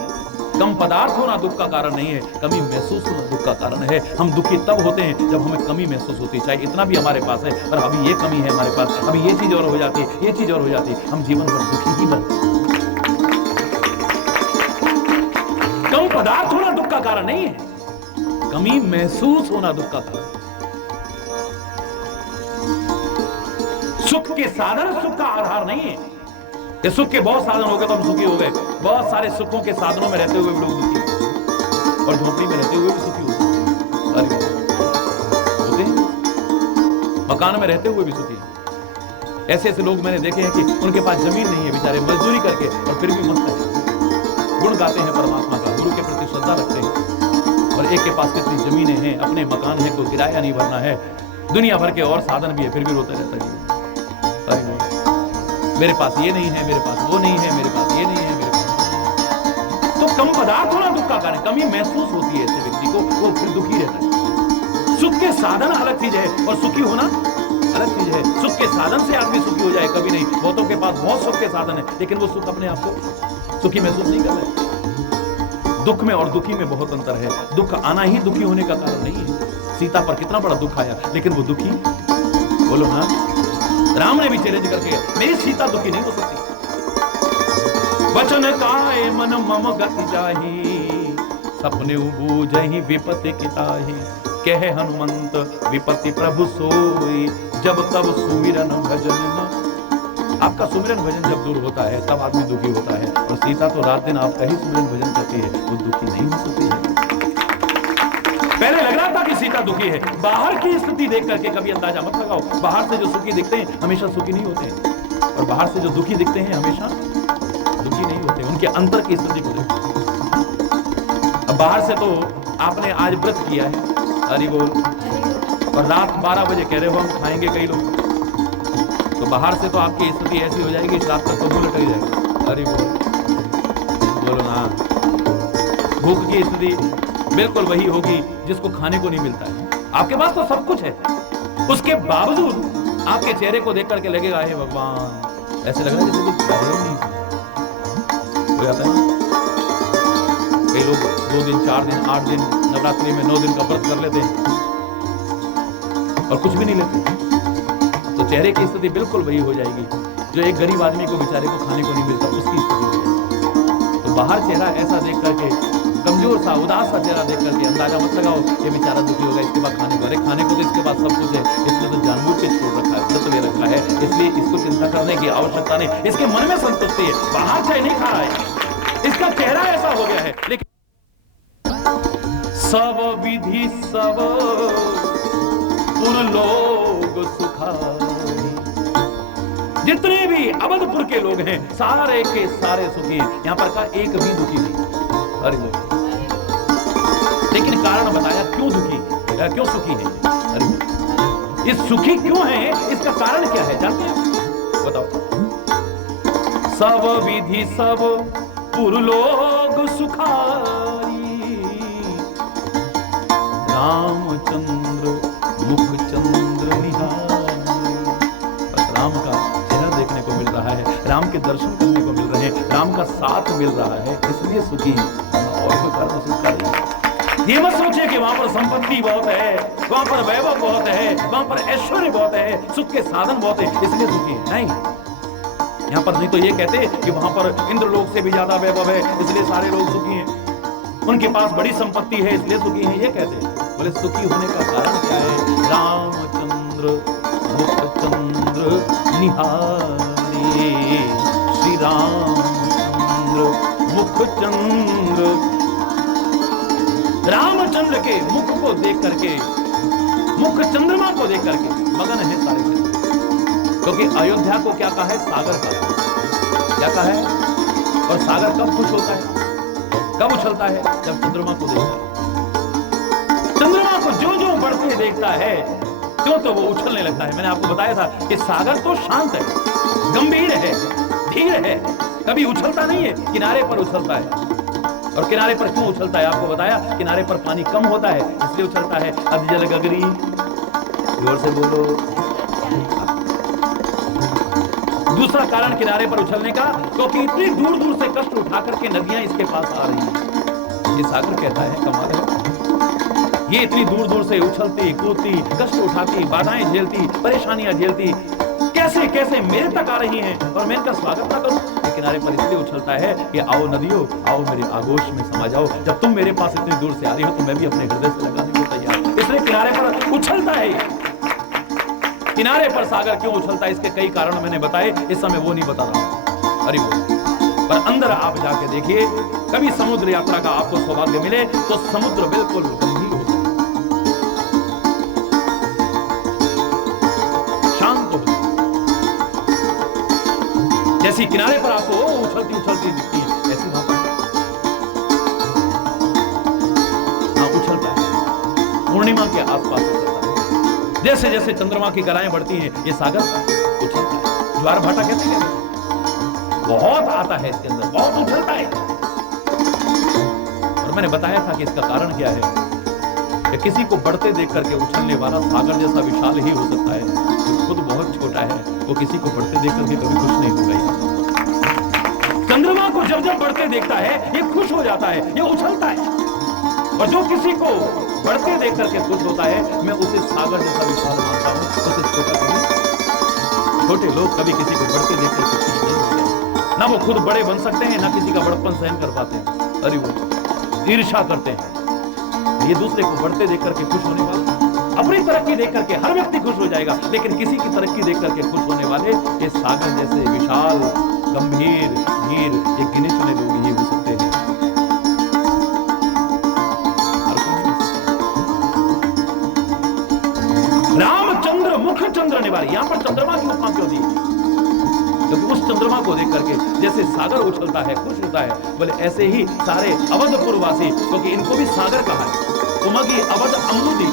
कम पदार्थ होना दुख का कारण नहीं है, कमी महसूस होना दुख का कारण है। हम दुखी तब होते हैं जब हमें कमी महसूस होती है, चाहे इतना भी हमारे पास है, पर अभी ये कमी है हमारे पास, अभी ये चीज और हो जाती है, ये चीज और हो जाती है, हम जीवन भर दुखी ही बनते हैं। कम पदार्थ होना दुख का कारण नहीं है, कमी महसूस होना दुख का कारण। सुख के साधन सुख का आधार नहीं है कि सुख के बहुत साधन हो गए तो हम सुखी हो गए। बहुत सारे सुखों के साधनों में रहते हुए भी लोग दुखी, और झोपड़ी में रहते हुए भी सुखी होते हैं, मकान में रहते हुए भी सुखी। ऐसे ऐसे लोग मैंने देखे हैं कि उनके पास जमीन नहीं है, बेचारे मजदूरी करके, और फिर भी मस्त है, गुण गाते हैं परमात्मा का, गुरु के प्रति श्रद्धा रखते हैं। और एक के पास कितनी जमीनें हैं, अपने मकान है, कोई किराया नहीं भरना है, दुनिया भर के और साधन भी है, फिर भी रोते रहता है, मेरे पास ये नहीं है, मेरे पास वो नहीं है, मेरे पास ये नहीं है, मेरे पास। तो कम पदार्थ होना दुख का कारण, कमी महसूस होती है ऐसे व्यक्ति को, वो फिर दुखी रहता है। सुख के साधन अलग चीज है, और सुखी होना अलग चीज है। सुख के साधन से आदमी सुखी हो जाए कभी नहीं। बहुतों के पास बहुत सुख के साधन है, लेकिन वो सुख अपने आप को सुखी महसूस नहीं कर रहे। दुख में और दुखी में बहुत अंतर है। दुख आना ही दुखी होने का कारण नहीं है। सीता पर कितना बड़ा दुख आया, लेकिन वो दुखी, बोलो ना, राम ने भी चैलेंज करके, मेरी सीता दुखी नहीं हो सकती। वचन काय मन मम गति जाहि, सपने बूझहि विपत्ति किताहि, कहे हनुमंत विपत्ति प्रभु सोई, जब तब सुमिरन भजन न। आपका सुमिरन भजन जब दूर होता है तब आदमी दुखी होता है, और सीता तो रात दिन आपका ही सुमिरन भजन करती है, वो दुखी नहीं हो सकती है। पहले लग रहा था कि सीता दुखी है, बाहर की स्थिति देख करके कभी अंदाजा मत लगाओ। बाहर से जो सुखी दिखते हैं हमेशा सुखी नहीं होते हैं, और बाहर से जो दुखी दिखते हैं हमेशा दुखी नहीं होते। उनके अंतर की स्थिति को देखो। अब बाहर से तो आपने आज व्रत किया है, हरि बोल, और रात 12 बजे कह रहे हो हम खाएंगे, कई लोग तो बाहर से तो आपकी स्थिति ऐसी हो जाएगी, रात तक तो मुंह लटक जाएगा। अरे बोलो ना। भूख की स्थिति बिल्कुल वही होगी जिसको खाने को नहीं मिलता है। आपके पास तो सब कुछ है, उसके बावजूद आपके चेहरे को देख करके लगेगा हे भगवान, ऐसे लग रहा है जैसे कुछ चाहिए नहीं हो जाता है। कई लोग 2 दिन 4 दिन 8 दिन नवरात्रि में 9 दिन का व्रत कर लेते हैं और कुछ भी नहीं लेते, तो चेहरे की स्थिति बिल्कुल वही हो जाएगी जो एक गरीब आदमी को बेचारे को खाने को नहीं मिलता, उसकी स्थिति। तो बाहर चेहरा ऐसा देख करके, कमजोर सा उदास सा चेहरा देख करके अंदाजा मत लगाओ ये बेचारा दुखी होगा, इसके बाद खाने को, अरे खाने को तो इसके पास सब कुछ है, इसने तो जानबूझ के छोड़ रखा है, व्रत ले रखा है, इसलिए इसको चिंता करने की आवश्यकता नहीं, इसके मन में संतुष्टि है, बाहर चाहे नहीं खा रहा है, इसका चेहरा ऐसा हो गया है। लेकिन सब विधि सब पुर लोग सुखाई, जितने भी अवधपुर के लोग हैं सारे के सारे सुखी हैं, यहां पर का एक भी दुखी नहीं। अरे लेकिन कारण बताया क्यों दुखी, क्यों सुखी है। अरे ये सुखी क्यों है, इसका कारण क्या है जानते हैं, बताओ। सब विधि सब पुर लोग सुखाई, रामचंद्र मुख चंद्र निहारी। बस राम का चेहरा देखने को मिल रहा है, राम के दर्शन करने को मिल रहे हैं, राम का साथ मिल रहा है, इसलिए सुखी है और कोई कारण सुख का नहीं। ये मत सोचिए कि वहां पर संपत्ति बहुत है, वहां पर वैभव बहुत है, वहां पर ऐश्वर्य बहुत है, सुख के साधन बहुत है, इसलिए सुखी है। नहीं, यहाँ पर नहीं तो ये कहते कि वहां पर इंद्रलोक से भी ज्यादा वैभव है इसलिए सारे लोग सुखी हैं, उनके पास बड़ी संपत्ति है इसलिए सुखी हैं, ये कहते हैं। बोले सुखी होने का कारण क्या है, रामचंद्र मुख चंद्र निहारी, श्री रामचंद्र मुख चंद्र, रामचंद्र के मुख को देख करके, मुख चंद्रमा को देख करके मगन है सारे के, क्योंकि अयोध्या को क्या कहा है, सागर का, क्या कहा है, और सागर कब खुश होता है, कब उछलता है, जब चंद्रमा को देखता है। चंद्रमा को जो जो बढ़ते देखता है क्यों तो वो उछलने लगता है। मैंने आपको बताया था कि सागर तो शांत है, गंभीर है, धीर है, कभी उछलता नहीं है, किनारे पर उछलता है। और किनारे पर क्यों उछलता है आपको बताया, किनारे पर पानी कम होता है इसलिए उछलता है। अब जल गगरी, जोर से बोलो। दूसरा कारण किनारे पर उछलने का, क्योंकि इतनी दूर दूर से कष्ट उठा करके नदियां इसके पास आ रही हैं। ये सागर कहता है कमाल है, ये इतनी दूर दूर से उछलती कूदती, कष्ट उठाती, बाधाएं झेलती, परेशानियां झेलती, कैसे कैसे मेरे तक आ रही हैं और मैं इनका स्वागत ना करूं। किनारे पर इसलिए उछलता है कि आओ नदियों, आओ मेरे आगोश में समा जाओ, जब तुम मेरे पास इतनी दूर से आ रही हो तो मैं भी अपने हृदय से लगाने को तैयार। इसलिए किनारे पर उछलता है। किनारे पर सागर क्यों उछलता है, इसके कई कारण मैंने बताए, इस समय वो नहीं बता रहा। अरे वो पर अंदर आप जाके देखिए, कभी समुद्र यात्रा का आपको सौभाग्य मिले तो समुद्र बिल्कुल गंभीर हो जाए, शांत हो जाए। जैसी किनारे पर आपको उछलती उछलती दिखती है, ऐसी वहां पर उछलता है, पूर्णिमा के आसपास उछलता है। जैसे जैसे चंद्रमा की कलाएं बढ़ती हैं, ये सागर उछलता है। ज्वार भाटा कहते हैं, बहुत आता है इसके अंदर, बहुत उछलता है। और मैंने बताया था कि इसका कारण क्या है, कि किसी को बढ़ते देख करके उछलने वाला सागर जैसा विशाल ही हो सकता है, जो खुद बहुत छोटा है, वो किसी को बढ़ते देख करके कभी खुश नहीं होगा। चंद्रमा को जब जब बढ़ते देखता है ये खुश हो जाता है, ये उछलता है। और जो किसी को बढ़ते देख करके खुश होता है, मैं उसे सागर जैसा विशाल मानता हूं, उसे छोटा कभी। छोटे लोग कभी किसी को बढ़ते देख करके खुश नहीं होते, ना वो खुद बड़े बन सकते हैं, ना किसी का बड़पन सहन कर पाते हैं। अरे वो ईर्ष्या करते हैं। ये दूसरे को बढ़ते देख करके खुश होने वाला, अपनी तरक्की देख करके हर व्यक्ति खुश हो जाएगा, लेकिन किसी की तरक्की देख करके खुश होने वाले ये सागर जैसे विशाल, गंभीर, धीर, ये गिने चुने लोग ही हो सकते हैं। रामचंद्र मुख चंद्र निवारी, यहां पर चंद्रमा की उपमा क्यों दी, क्योंकि उस चंद्रमा को देख करके जैसे सागर उछलता है, खुश होता है, बोले ऐसे ही सारे अवधपुर वासी, क्योंकि इनको भी सागर कहा है, उमगी अवध अमृति,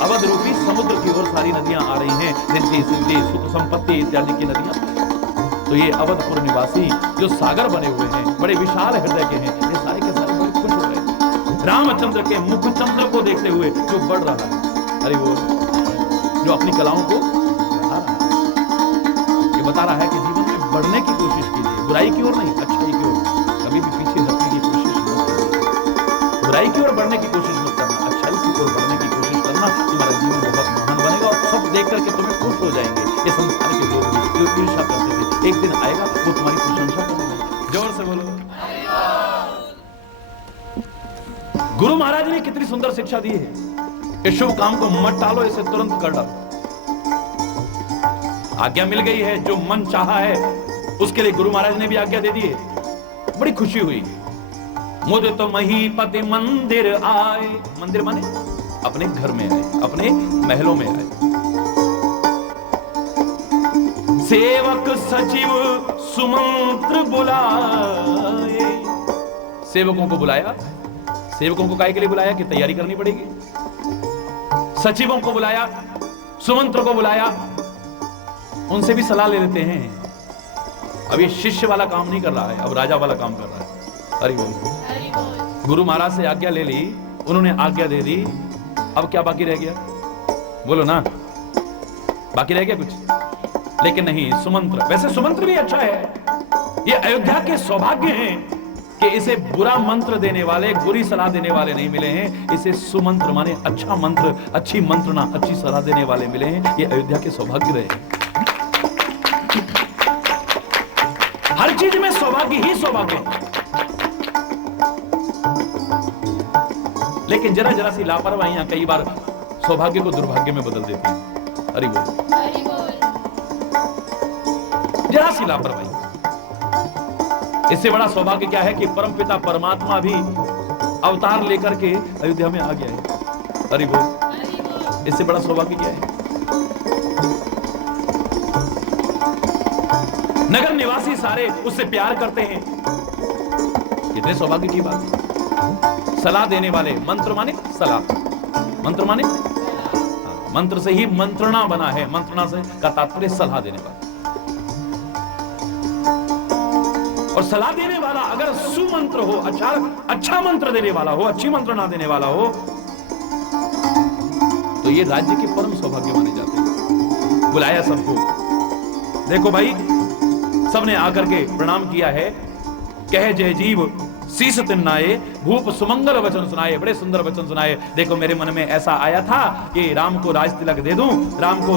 अवध रूपी समुद्र की ओर सारी नदियां आ रही हैं, रिद्धि सिद्धि सुख संपत्ति इत्यादि की नदियां। तो ये अवधपुर निवासी जो सागर बने हुए हैं, बड़े विशाल हृदय के हैं, ये सारे के सारे बड़े खुश हो गए रामचंद्र के मुख चंद्र को देखते हुए जो बढ़ रहा है। अरे वो जो अपनी कलाओं को बढ़ा रहा है, ये बता रहा है कि जीवन में बढ़ने की कोशिश कीजिए, बुराई की ओर नहीं, अच्छाई की ओर। कभी भी पीछे हटने की कोशिश मत करो, बुराई की ओर बढ़ने की कोशिश मत करना, अच्छाई की ओर बढ़ने की कोशिश करना। तुम्हारा जीवन बहुत महान बनेगा और सब देख करके तुम्हें खुश हो जाएंगे। ये संसार के लोग भी जो ईर्ष्या करते थे, एक दिन आएगा वो तुम्हारी प्रशंसा करेंगे। जोर से बोलो। गुरु महाराज ने कितनी सुंदर शिक्षा दी है। इस शुभ काम को मत टालो, इसे तुरंत कर डालो। आज्ञा मिल गई है, जो मन चाहा है उसके लिए गुरु महाराज ने भी आज्ञा दे दी है। बड़ी खुशी हुई। मुझे तो महीपति मंदिर आए, मंदिर माने अपने घर में आए, अपने महलों में आए। सेवक सचिव सुमंत्र बुलाए, सेवकों को बुलाया। सेवकों को काहे के लिए बुलाया? कि तैयारी करनी पड़ेगी। सचिवों को बुलाया, सुमंत्र को बुलाया, उनसे भी सलाह ले लेते हैं। अब ये शिष्य वाला काम नहीं कर रहा है, अब राजा वाला काम कर रहा है। हरि बोल। गुरु महाराज से आज्ञा ले ली, उन्होंने आज्ञा दे दी। अब क्या बाकी रह गया? बोलो ना, बाकी रह गया कुछ? लेकिन नहीं, सुमंत्र। वैसे सुमंत्र भी अच्छा है। ये अयोध्या के सौभाग्य हैं कि इसे बुरा मंत्र देने वाले, बुरी सलाह देने वाले नहीं मिले हैं। इसे सुमंत्र माने अच्छा मंत्र, अच्छी मंत्रणा, अच्छी सलाह देने वाले मिले हैं। ये अयोध्या के सौभाग्य रहे। हर चीज में सौभाग्य ही सौभाग्य है। लेकिन जरा जरा सी लापरवाहियां कई बार सौभाग्य को दुर्भाग्य में बदल देती हैं। हरि बोल। जरा सी लापरवाही। इससे बड़ा सौभाग्य क्या है कि परमपिता परमात्मा भी अवतार लेकर के अयोध्या में आ गया है। हरि बोल। इससे बड़ा सौभाग्य क्या है? नगर निवासी सारे उससे प्यार करते हैं। कितने सौभाग्य की बात है। सलाह देने वाले, मंत्र माने सलाह, मंत्र माने मंत्र से ही मंत्रणा बना है। मंत्रणा से का तात्पर्य सलाह देने वाला। और सलाह देने वाला अगर सुमंत्र हो, अच्छा मंत्र देने वाला हो, अच्छी मंत्रणा देने वाला हो, तो ये राज्य के परम सौभाग्य माने जाते हैं। बुलाया सबको। देखो भाई, सबने आकर के प्रणाम किया है। कहे जय जीव शीस तिन्नाए, भूप सुमंगल वचन सुनाए। बड़े सुंदर वचन सुनाए। देखो मेरे मन में ऐसा आया था कि राम को राज तिलक दे दूं, राम को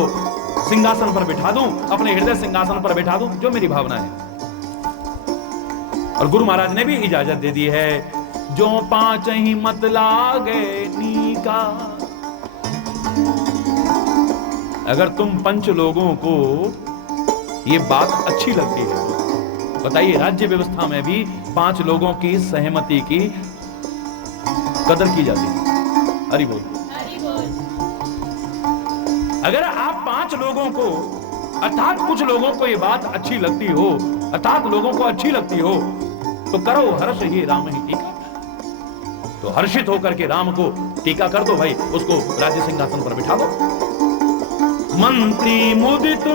सिंहासन पर बिठा दूं, अपने हृदय सिंहासन पर बिठा दूं, जो मेरी भावना है। और गुरु महाराज ने भी इजाजत दे दी है। जो 5 ही मत लागे नीका। अगर तुम 5 लोगों को ये बात अच्छी लगती है, बताइए, राज्य व्यवस्था में भी 5 लोगों की सहमति की कदर की जाती है। हरि बोल। अगर आप 5 लोगों को, अर्थात कुछ लोगों को ये बात अच्छी लगती हो, अर्थात लोगों को अच्छी लगती हो, तो करो हर्ष ही राम ही टीका। तो हर्षित होकर के राम को टीका कर दो भाई, उसको राज्य सिंहासन पर बिठा दो। मंत्री मुदित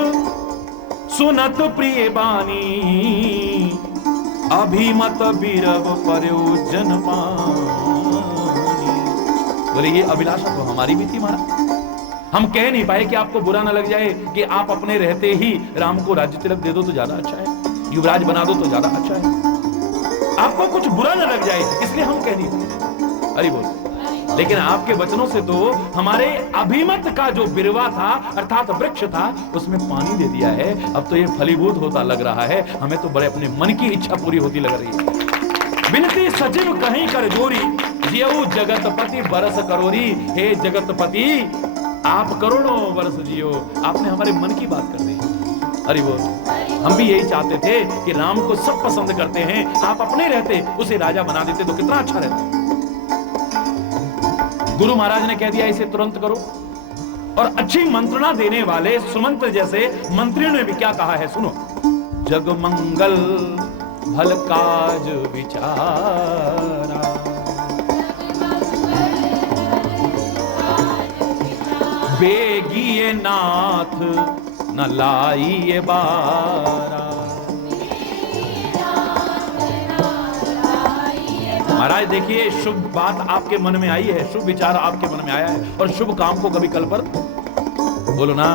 सुनत प्रिय बानी, अभिमत बीरव प्रयोजन पानी। बोले ये अभिलाषा तो हमारी भी थी महाराज। हम कह नहीं पाए कि आपको बुरा ना लग जाए कि आप अपने रहते ही राम को राज्य तिलक दे दो तो ज्यादा अच्छा है, युवराज बना दो तो ज्यादा अच्छा है। आपको कुछ बुरा ना लग जाए इसलिए हम कह नहीं पाए। हरि बोल। लेकिन आपके वचनों से तो हमारे अभिमत का जो बिरवा था, अर्थात वृक्ष था, उसमें पानी दे दिया है। अब तो ये फलीभूत होता लग रहा है। हमें तो बड़े अपने मन की इच्छा पूरी होती लग रही है। बिनती सचिव कहीं कर जोरी, जियो जगतपति बरस करोरी। हे जगतपति, आप करोड़ों वर्ष जियो। आपने हमारे मन की बात कर दी। हरि बोल। हम भी यही चाहते थे कि राम को सब पसंद करते हैं, आप अपने रहते उसे राजा बना देते तो कितना अच्छा रहता। गुरु महाराज ने कह दिया इसे तुरंत करो। और अच्छी मंत्रणा देने वाले सुमंत्र जैसे मंत्रियों ने भी क्या कहा है, सुनो। जग मंगल भल काज विचारा, बेगिए नाथ न लाइए बारा। महाराज देखिए, शुभ बात आपके मन में आई है, शुभ विचार आपके मन में आया है, और शुभ काम को कभी कल पर बोलो ना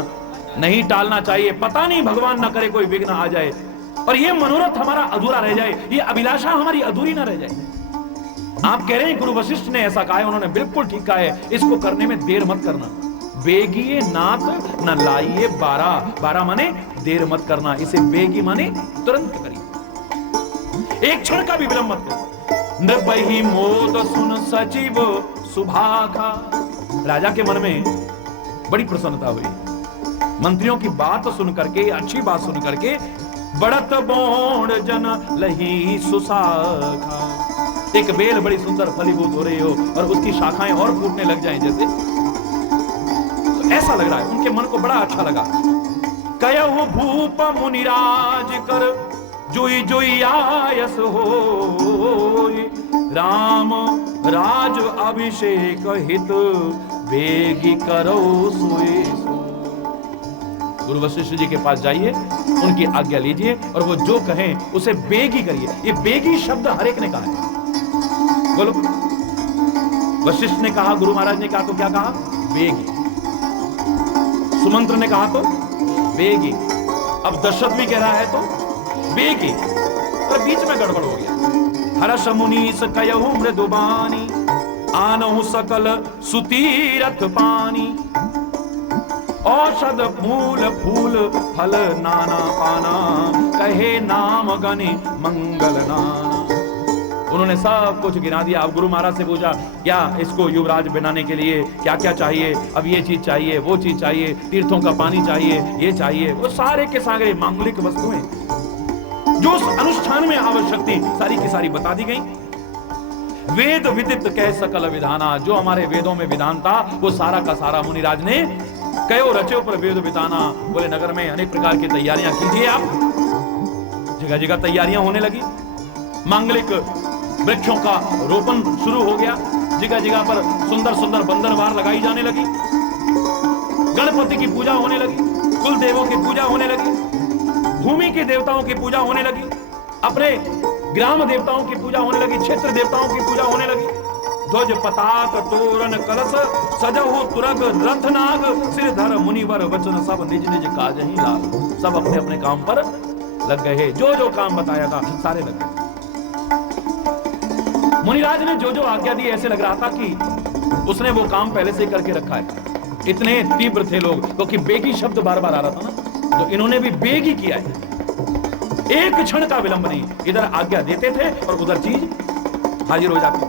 नहीं टालना चाहिए। पता नहीं भगवान ना करे कोई विघ्न आ जाए और ये मनोरथ हमारा अधूरा रह जाए, ये अभिलाषा हमारी अधूरी ना रह जाए। आप कह रहे हैं गुरु वशिष्ठ ने ऐसा कहा है, उन्होंने बिल्कुल ठीक कहा है, इसको करने में देर मत करना। बेगिए नाथ न लाइए बारा, बारा माने देर मत करना, इसे बेगी माने तुरंत करिए, एक क्षण का भी विलंब मत करिए। नृपहि मोद सुन सचिव सुभागा। राजा के मन में बड़ी प्रसन्नता हुई, मंत्रियों की बात सुन करके, अच्छी बात सुन करके। बढ़त बोण जन लही सुसाखा। एक बेल बड़ी सुंदर फलीभूत हो रही हो और उसकी शाखाएं और फूटने लग जाएं जैसे, तो ऐसा लग रहा है, उनके मन को बड़ा अच्छा लगा। कयहु भूप मुनिराज कर जोई जोई आयस होय। राम राज अभिषेक हित बेगी करो सोए सो। गुरु वशिष्ठ जी के पास जाइए, उनकी आज्ञा लीजिए और वो जो कहें उसे बेगी करिए। ये बेगी शब्द हर एक ने कहा है, बोलो। वशिष्ठ ने कहा, गुरु महाराज ने कहा तो क्या कहा? बेगी। सुमंत्र ने कहा तो बेगी। अब दशरथ भी कह रहा है तो बेगी, पर बीच में गड़बड़ हो गया। हर्ष मुनीस कयहु मृदुबानी, आनहु सकल सुतीरथ पानी। औषध मूल फूल फल नाना पाना, कहे नाम गने मंगल नाना। उन्होंने सब कुछ गिना दिया। अब गुरु महाराज से पूछा, क्या इसको युवराज बनाने के लिए क्या क्या चाहिए? अब ये चीज चाहिए, वो चीज चाहिए, तीर्थों का पानी चाहिए, ये चाहिए, वो सारे के सारे मांगलिक वस्तुएं जो उस अनुष्ठान में आवश्यक थी, सारी की सारी बता दी गई। वेद विदित कह सकल विधाना, जो हमारे वेदों में विधान था वो सारा का सारा मुनिराज ने कयो रचो पर वेद विधाना। बोले नगर में अनेक प्रकार की तैयारियां कीजिए आप। जगह जगह तैयारियां होने लगी, मांगलिक वृक्षों का रोपण शुरू हो गया, जगह जगह पर सुंदर सुंदर बंदरवार लगाई जाने लगी, गणपति की पूजा होने लगी, कुल देवों की पूजा होने लगी, भूमि के देवताओं की पूजा होने लगी, अपने ग्राम देवताओं की पूजा होने लगी, क्षेत्र देवताओं की पूजा होने लगी। ध्वज पताक तोरण कलश सजहु तुरग रथनाग, सिरधर मुनिवर वचन सब निज निज काजहि लाग। सब अपने अपने काम पर लग गए, जो जो काम बताया था सारे लग गए। मुनिराज ने जो जो आज्ञा दी, ऐसे लग रहा था कि उसने वो काम पहले से करके रखा है। इतने तीव्र थे लोग, क्योंकि बेगी शब्द बार बार आ रहा था ना, तो इन्होंने भी बेगी किया है। एक क्षण का विलंब नहीं, इधर आज्ञा देते थे और उधर चीज हाजिर हो जाती।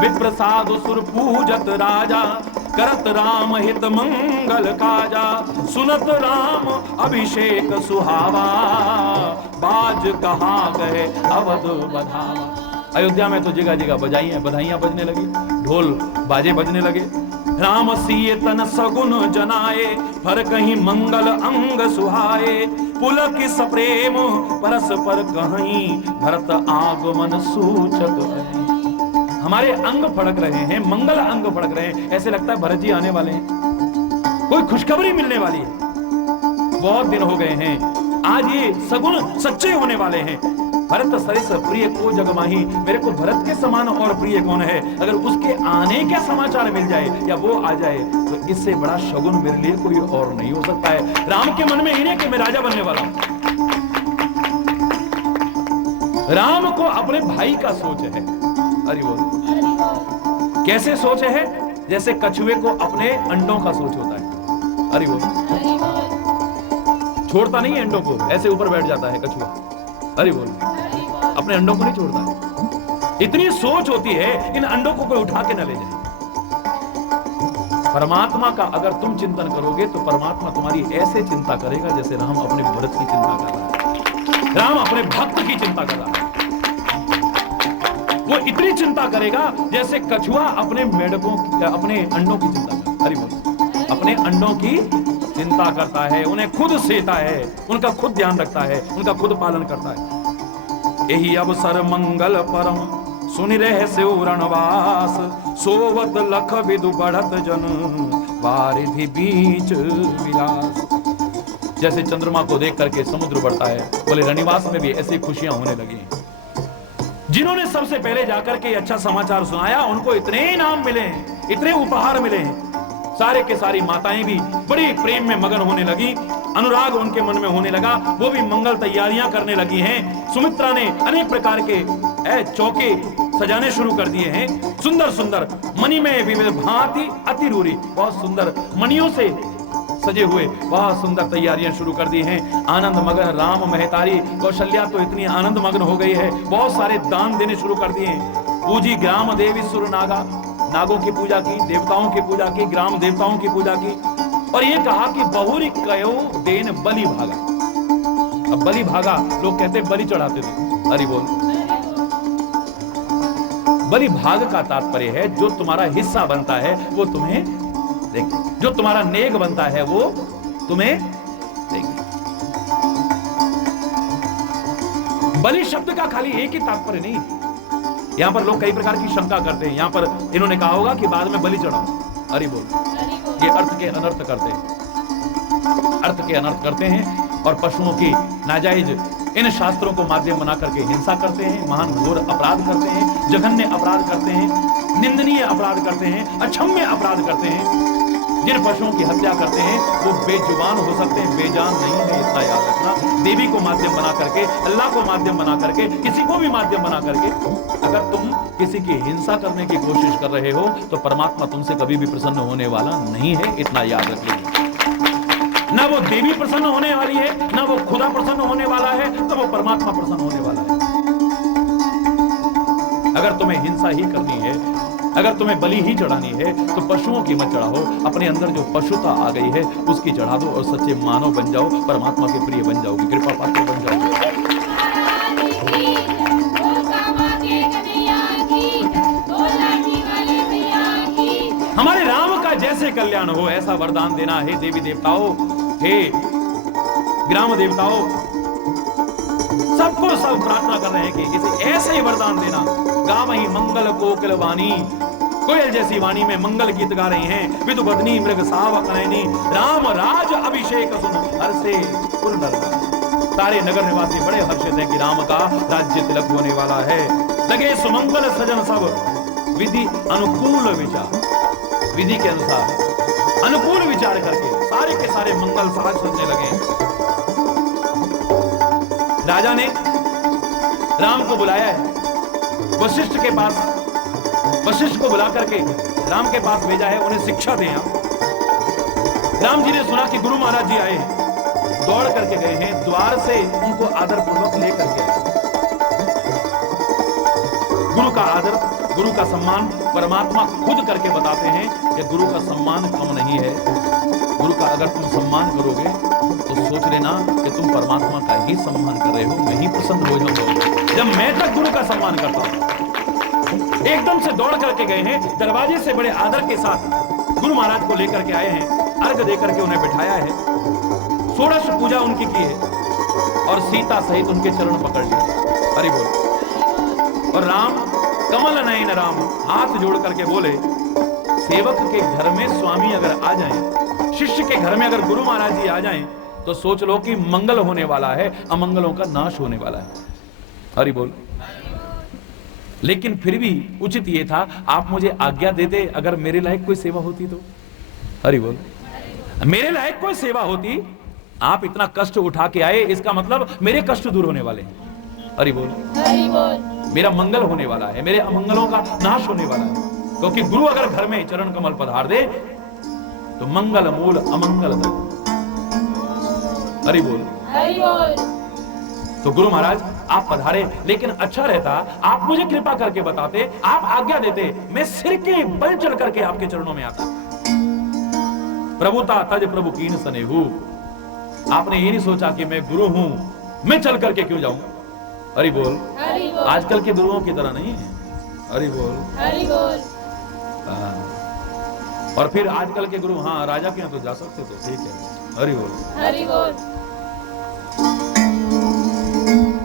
विप्रसाद सुर पूजत राजा, करत राम हित मंगल काजा। सुनत राम अभिषेक सुहावा, बाज कहाँ गए अवध बधावा। अयोध्या में तो जगह जगह बधाइयां बजने लगी, ढोल बाजे बजने लगे। राम सिय तन सगुन जनाए, फर कहीं मंगल अंग सुहाए। पुलक सप्रेम परस्पर कहीं, भरत आगमन सूचक है। हमारे अंग फड़क रहे हैं, मंगल अंग फड़क रहे हैं, ऐसे लगता है भरत जी आने वाले हैं, कोई खुशखबरी मिलने वाली है। बहुत दिन हो गए हैं, आज ये सगुन सच्चे होने वाले हैं। भरत सरिस प्रिय को जगमाही, मेरे को भरत के समान और प्रिय कौन है? अगर उसके आने का समाचार मिल जाए या वो आ जाए तो इससे बड़ा शगुन मेरे लिए कोई और नहीं हो सकता है। राम के मन में ही नहीं कि मैं राजा बनने वाला हूं। राम को अपने भाई का सोच है। अरे बोल, कैसे सोच है? जैसे कछुए को अपने अंडों का सोच होता है। अरे बोल, छोड़ता नहीं है अंडों को, ऐसे ऊपर बैठ जाता है कछुआ। अरे बोल, अपने अंडों को नहीं छोड़ता है। इतनी सोच होती है, इन अंडों को कोई उठा के न ले जाए। परमात्मा का अगर तुम चिंतन करोगे तो परमात्मा तुम्हारी ऐसे चिंता करेगा जैसे राम अपने भरत की चिंता कर रहा है, राम अपने भक्त की चिंता कर रहा है। वो इतनी चिंता करेगा जैसे कछुआ अपने मेढकों की, अपने अंडों की चिंता करता है। अरे बोल, अपने अंडों की चिंता करता है, उन्हें खुद सेता है, उनका खुद ध्यान रखता है, उनका खुद पालन करता है। यही अवसर मंगल परम सुनि रहे से रणवास, सोवत लख विदु बढ़त जन वारिधि बीच विलास। जैसे चंद्रमा को देख करके समुद्र बढ़ता है, बोले रनिवास में भी ऐसी खुशियां होने लगी। जिन्होंने सबसे पहले जाकर के अच्छा समाचार सुनाया, उनको इतने इनाम मिले हैं, इतने उपहार मिले हैं। सारे के सारी माताएं भी बड़ी प्रेम में मगन होने लगी, अनुराग उनके मन में होने लगा, वो भी मंगल तैयारियां करने लगी हैं। सुमित्रा ने अनेक प्रकार के चौके सजाने शुरू कर दिए हैं, सुंदर सुंदर मणि में विविध भांति अतिरूरी, बहुत सुंदर मणियों से सजे हुए बहुत सुंदर तैयारियां शुरू कर दी हैं। आनंद मगन राम महतारी कौशल्या तो इतनी आनंद मगन हो गई है, बहुत सारे दान देने शुरू कर दिए हैं। पूजी ग्राम देवी सुर नागा, नागों की पूजा की, देवताओं की पूजा की, ग्राम देवताओं की पूजा की, और ये कहा कि बहुरी कयो देन बलि भागा। अब बलि भागा लोग कहते बलि चढ़ाते थे, अरे बोल। बलि भाग का तात्पर्य है जो तुम्हारा हिस्सा बनता है वो तुम्हें देंगे, जो तुम्हारा नेग बनता है वो तुम्हें देंगे। बलि शब्द का खाली एक ही तात्पर्य नहीं, यहां पर लोग कई प्रकार की शंका करते हैं। यहां पर इन्होंने कहा होगा कि बाद में बलि चढ़ाओ, अरे बोल। ये अर्थ के अनर्थ करते हैं, अर्थ के अनर्थ करते हैं और पशुओं की नाजायज इन शास्त्रों को माध्यम बना करके हिंसा करते हैं, महान घोर अपराध करते हैं, जघन्य अपराध करते हैं, निंदनीय अपराध करते हैं, अक्षम्य अपराध करते हैं। जिन पशुओं की हत्या करते हैं वो बेजुबान हो सकते हैं, बेजान नहीं है, इतना याद रखना। देवी को माध्यम बना करके, अल्लाह को माध्यम बना करके, किसी को भी माध्यम बना करके अगर तुम किसी की हिंसा करने की कोशिश कर रहे हो तो परमात्मा तुमसे कभी भी प्रसन्न होने वाला नहीं है, इतना याद रख लीजिए। ना वो देवी प्रसन्न होने वाली है, ना वो खुदा प्रसन्न होने वाला है, ना वो परमात्मा प्रसन्न होने वाला है। अगर तुम्हें हिंसा ही करनी है, अगर तुम्हें बलि ही चढ़ानी है तो पशुओं की मत चढ़ाओ, अपने अंदर जो पशुता आ गई है उसकी चढ़ा दो और सच्चे मानव बन जाओ, परमात्मा के प्रिय बन जाओगी, कृपा पात्र बन जाओगी। हमारे राम का जैसे कल्याण हो ऐसा वरदान देना है देवी देवताओं, हे ग्राम देवताओं, सबको सब प्रार्थना कर रहे हैं कि इसे ऐसे ही वरदान देना। गावहीं मंगल कोकिल वाणी, कोयल जैसी वाणी में मंगल गीत गा रही हैं। विदु बदनी मृग सावक नयनी, राम राज अभिषेक सुन हर्षे पुर नर। सारे नगर निवासी बड़े हर्षित हैं कि राम का राज्य तिलक होने वाला है। लगे सुमंगल सजन सब, विधि अनुकूल विचार, विधि के अनुसार अनुकूल विचार करके सारे के सारे मंगल साज सजने लगे। राजा ने राम को बुलाया है, वशिष्ठ के पास, वशिष्ठ को बुला करके राम के पास भेजा है, उन्हें शिक्षा दें। राम जी ने सुना कि गुरु महाराज जी आए हैं, दौड़ करके गए हैं, द्वार से उनको आदर पूर्वक लेकर के आए। गुरु का आदर, गुरु का सम्मान परमात्मा खुद करके बताते हैं कि गुरु का सम्मान कम नहीं है। गुरु का अगर तुम सम्मान करोगे तो सोच लेना कि तुम परमात्मा का ही सम्मान कर रहे हो, मैं ही प्रसन्न हो जाऊंगा जब मैं तक गुरु का सम्मान करता हूं। एकदम से दौड़ करके गए हैं, दरवाजे से बड़े आदर के साथ गुरु महाराज को लेकर के आए हैं, अर्घ देकर के उन्हें बिठाया है, षोडश पूजा उनकी की है और सीता सहित उनके चरण पकड़ लिए। हरि बोल। और राम कमल नयन राम हाथ जोड़ करके बोले, सेवक के घर में स्वामी अगर आ जाएं, शिष्य के घर में अगर गुरु महाराज जी आ जाएं तो सोच लो कि मंगल होने वाला है, अमंगलों का नाश होने वाला है। हरि बोल। लेकिन फिर भी उचित ये था आप मुझे आज्ञा देते अगर मेरे लायक कोई सेवा होती तो। हरि बोल। मेरे लायक कोई सेवा होती, आप इतना कष्ट उठा के आए, इसका मतलब मेरे कष्ट दूर होने वाले हैं। हरि बोल। हरि बोल। मेरा मंगल होने वाला है, मेरे अमंगलों का नाश होने वाला है, क्योंकि गुरु अगर घर में चरण कमल पधार दे तो मंगल मूल अमंगल दल। हरि बोल। हरि बोल। तो गुरु महाराज आप पधारे, लेकिन अच्छा रहता आप मुझे कृपा करके बताते, आप आज्ञा देते, मैं सिर के बल चढ़ करके आपके चरणों में आता। प्रभुता तज प्रभु कीन सनेहू। आपने ये नहीं सोचा कि मैं गुरु हूं, मैं चल करके क्यों जाऊं। हरि बोल। हरि बोल। आजकल के गुरुओं की तरह नहीं है। हरि बोल। हरि बोल। और फिर आजकल के गुरु, हाँ राजा के यहाँ तो जा सकते तो ठीक है। हरि बोल। हरि बोल।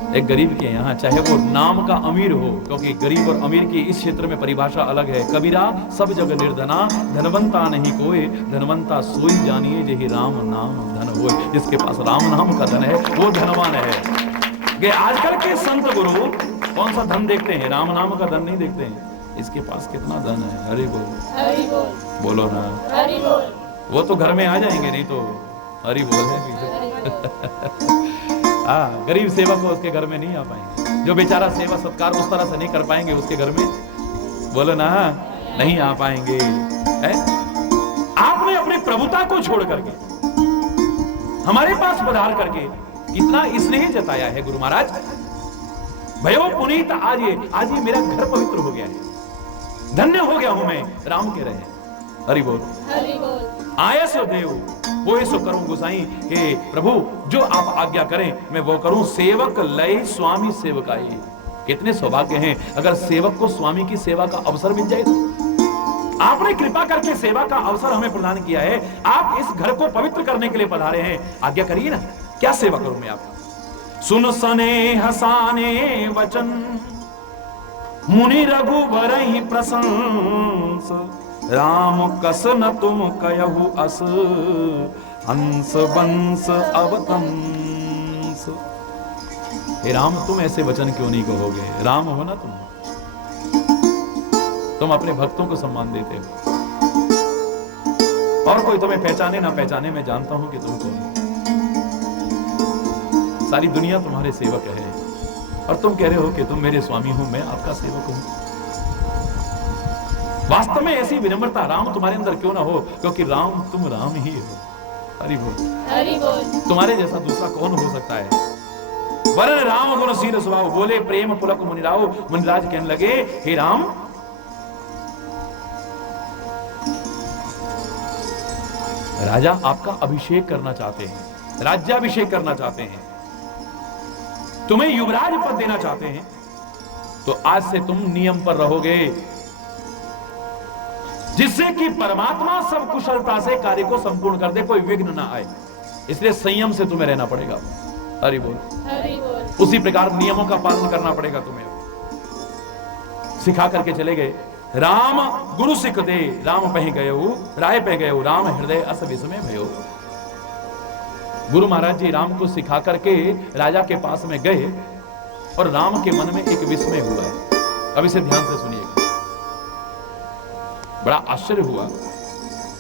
एक गरीब के यहाँ, चाहे वो नाम का अमीर हो, क्योंकि गरीब और अमीर की इस क्षेत्र में परिभाषा अलग है। कबीरा सब जग निर्धना, धनवंता नहीं कोई, धनवंता सोई जानिए जेहि राम नाम धन होए। जिसके पास राम नाम का धन है वो धनवान है। कि आजकल के संत गुरु कौन सा धन देखते हैं? राम नाम का धन नहीं देखते हैं। इसके पास कितना धन है, हरि बोल, हरि बोल, बोलो ना, हरि बोल। वो तो घर में आ जाएंगे, नहीं तो हरि बोल है। हाँ, गरीब सेवक हो उसके घर में नहीं आ पाएंगे। जो बेचारा सेवा सत्कार उस तरह से नहीं कर पाएंगे उसके घर में, बोलो ना, नहीं आ पाएंगे। है? आपने अपनी प्रभुता को छोड़ करके हमारे पास पधार करके कितना स्नेह जताया है गुरु महाराज। भयो पुनीत आज ये मेरा घर पवित्र हो गया है, धन्य हो गया हूं मैं राम के रहे। हरि बोल, हरि बोल। आया सो देव वो सो करूं गोसाई। हे प्रभु, जो आप आज्ञा करें मैं वो करूं। सेवक लय स्वामी सेवकाई। कितने सौभाग्य हैं अगर सेवक को स्वामी की सेवा का अवसर मिल जाए तो। आपने कृपा करके सेवा का अवसर हमें प्रदान किया है। आप इस घर को पवित्र करने के लिए पधारे हैं, आज्ञा करिए ना, क्या सेवा करूं मैं आपकी? सुन सने हसाने वचन, मुनि रघुबर ही प्रशंस। राम कस न तुम कयहु अस, हंस बंस अवतंस। हे राम, तुम ऐसे वचन क्यों नहीं कहोगे? राम हो ना तुम अपने भक्तों को सम्मान देते हो। और कोई तुम्हें पहचाने ना पहचाने, मैं जानता हूं कि तुम कौन हो। सारी दुनिया तुम्हारे सेवक है और तुम कह रहे हो कि तुम मेरे स्वामी हो, मैं आपका सेवक हूं। वास्तव में ऐसी विनम्रता राम तुम्हारे अंदर क्यों ना हो? क्योंकि राम तुम राम ही हो। हरि बोल, हरि बोल। तुम्हारे जैसा दूसरा कौन हो सकता है? वरन राम गुण शील स्वभाव, बोले प्रेम पुलक मुनिराव। मुनिराज कहने लगे, हे राम, राजा आपका अभिषेक करना चाहते हैं, राज्याभिषेक करना चाहते हैं, तुम्हें युवराज पद देना चाहते हैं, तो आज से तुम नियम पर रहोगे, जिससे कि परमात्मा सब कुशलता से कार्य को संपूर्ण कर दे, कोई विघ्न ना आए। इसलिए संयम से तुम्हें रहना पड़ेगा। हरि बोल, हरि बोल। उसी प्रकार नियमों का पालन करना पड़ेगा तुम्हें। सिखा करके चले गए। राम गुरु सिख दे, राम पह गए राय पह गए, राम हृदय अस विस्मय भयो। गुरु महाराज जी राम को सिखा करके राजा के पास में गए और राम के मन में एक विस्मय हुआ है। अब इसे ध्यान से सुनिएगा। बड़ा आश्चर्य हुआ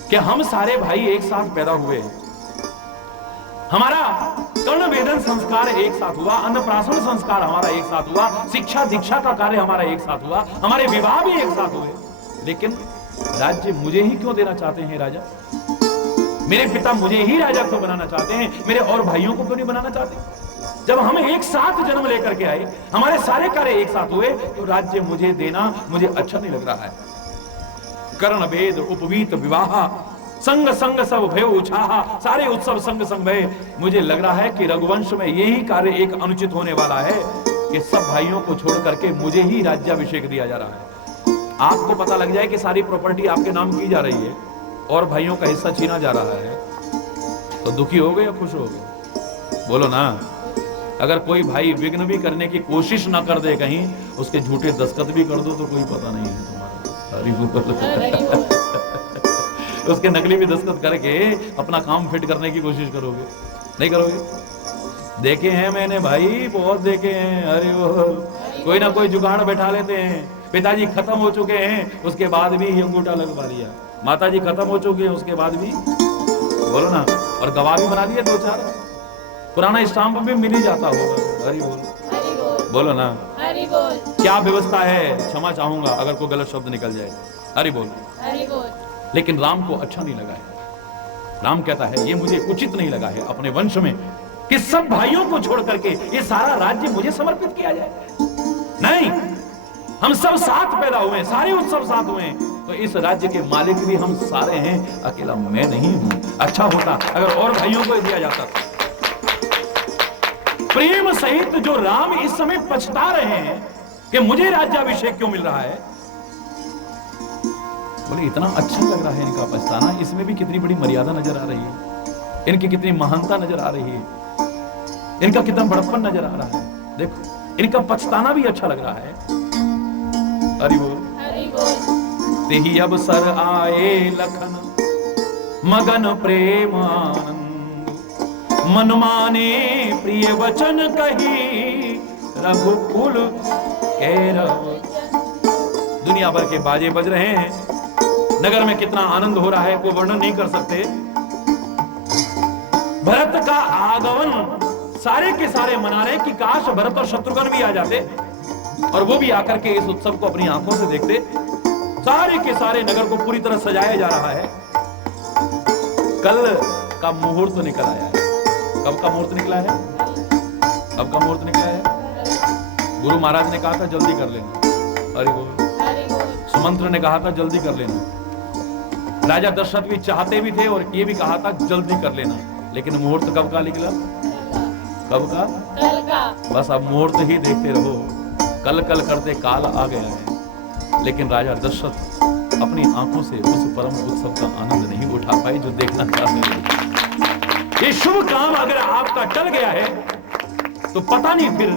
कि हम सारे भाई एक साथ पैदा हुए हैं, हमारा कर्ण वेदन संस्कार एक साथ हुआ, अन्नप्राशन संस्कार हमारा एक साथ हुआ, शिक्षा दीक्षा का कार्य हमारा एक साथ हुआ, हमारे विवाह भी एक साथ हुए, लेकिन राज्य मुझे ही क्यों देना चाहते हैं राजा? मेरे पिता मुझे ही राजा क्यों बनाना चाहते हैं? मेरे और भाइयों को क्यों नहीं बनाना चाहते? जब हम एक साथ जन्म लेकर के आए, हमारे सारे कार्य एक साथ हुए, तो राज्य मुझे देना मुझे अच्छा नहीं लग रहा है। कर्ण भेद उपवीत विवाह, संग संग सब भय उछाहा, सारे उत्सव संग संग भय। मुझे लग रहा है कि रघुवंश में यही कार्य एक अनुचित होने वाला है कि सब भाइयों को छोड़ करके मुझे ही राज्याभिषेक दिया जा रहा है। आपको पता लग जाए कि सारी प्रॉपर्टी आपके नाम की जा रही है और भाइयों का हिस्सा छीना जा रहा है, तो दुखी हो गए या खुश हो गए? बोलो ना। अगर कोई भाई विघ्न भी करने की कोशिश ना कर दे, कहीं उसके झूठे दस्तखत भी कर दो तो कोई पता नहीं है तुम्हारा। उसके नकली भी दस्तखत करके अपना काम फिट करने की कोशिश करोगे? नहीं करोगे? देखे हैं मैंने भाई, बहुत देखे हैं। अरे वो कोई ना कोई जुगाड़ बैठा लेते हैं। पिताजी खत्म हो चुके हैं, उसके बाद भी अंगूठा लगवा लिया। माताजी खत्म हो चुके हैं, उसके बाद भी, बोलो ना, और गवाह भी बना दिए 2-4। पुराना स्टाम्प भी मिल ही जाता होगा। हरि बोल, हरि बोल। बोलो ना। हरि बोल। क्या व्यवस्था है? क्षमा चाहूंगा अगर कोई गलत शब्द निकल जाए। हरि बोल। हरि बोल। लेकिन राम को अच्छा नहीं लगा है। राम कहता है ये मुझे उचित नहीं लगा है अपने वंश में कि सब भाइयों को छोड़ करके ये सारा राज्य मुझे समर्पित किया जाए। नहीं, हम सब साथ पैदा हुए, सारे उत्सव साथ हुए, तो इस राज्य के मालिक भी हम सारे हैं, अकेला मैं नहीं हूं। अच्छा होता अगर और भाइयों को दिया जाता। प्रेम सहित जो राम इस समय पछता रहे हैं कि मुझे राज्याभिषेक क्यों मिल रहा है, बोले इतना अच्छा लग रहा है इनका पछताना। इसमें भी कितनी बड़ी मर्यादा नजर आ रही है, इनकी कितनी महानता नजर आ रही है, इनका कितना बड़प्पन नजर आ रहा है। देखो इनका पछताना भी अच्छा लग रहा है। हरि बोल। हरि बोल। तेहि अवसर आए लखन मगन प्रेम आनंद, मन माने प्रिय वचन कही रघुकुल कैरव। दुनिया भर के बाजे बज रहे हैं, नगर में कितना आनंद हो रहा है कोई वर्णन नहीं कर सकते। भरत का आगमन सारे के सारे मना रहे कि काश भरत और शत्रुघ्न भी आ जाते और वो भी आकर के इस उत्सव को अपनी आंखों से देखते। सारे के सारे नगर को पूरी तरह सजाया जा रहा है। कल का मुहूर्त निकल आया है। कब का मुहूर्त निकला है? कब का मुहूर्त निकला है? गुरु महाराज ने कहा था जल्दी कर लेना। हरि बोल। सुमंत्र ने कहा था जल्दी कर लेना। राजा दशरथ भी चाहते भी थे और ये भी कहा था जल्दी कर लेना, लेकिन मुहूर्त कब का निकला? कब का? कल का। बस अब मुहूर्त ही देखते रहो। कल कल करते काल आ गया है, लेकिन राजा दशरथ अपनी आंखों से उस परम उत्सव का आनंद नहीं उठा पाए जो देखना चाहते थे। ये शुभ काम अगर आपका टल गया है तो पता नहीं फिर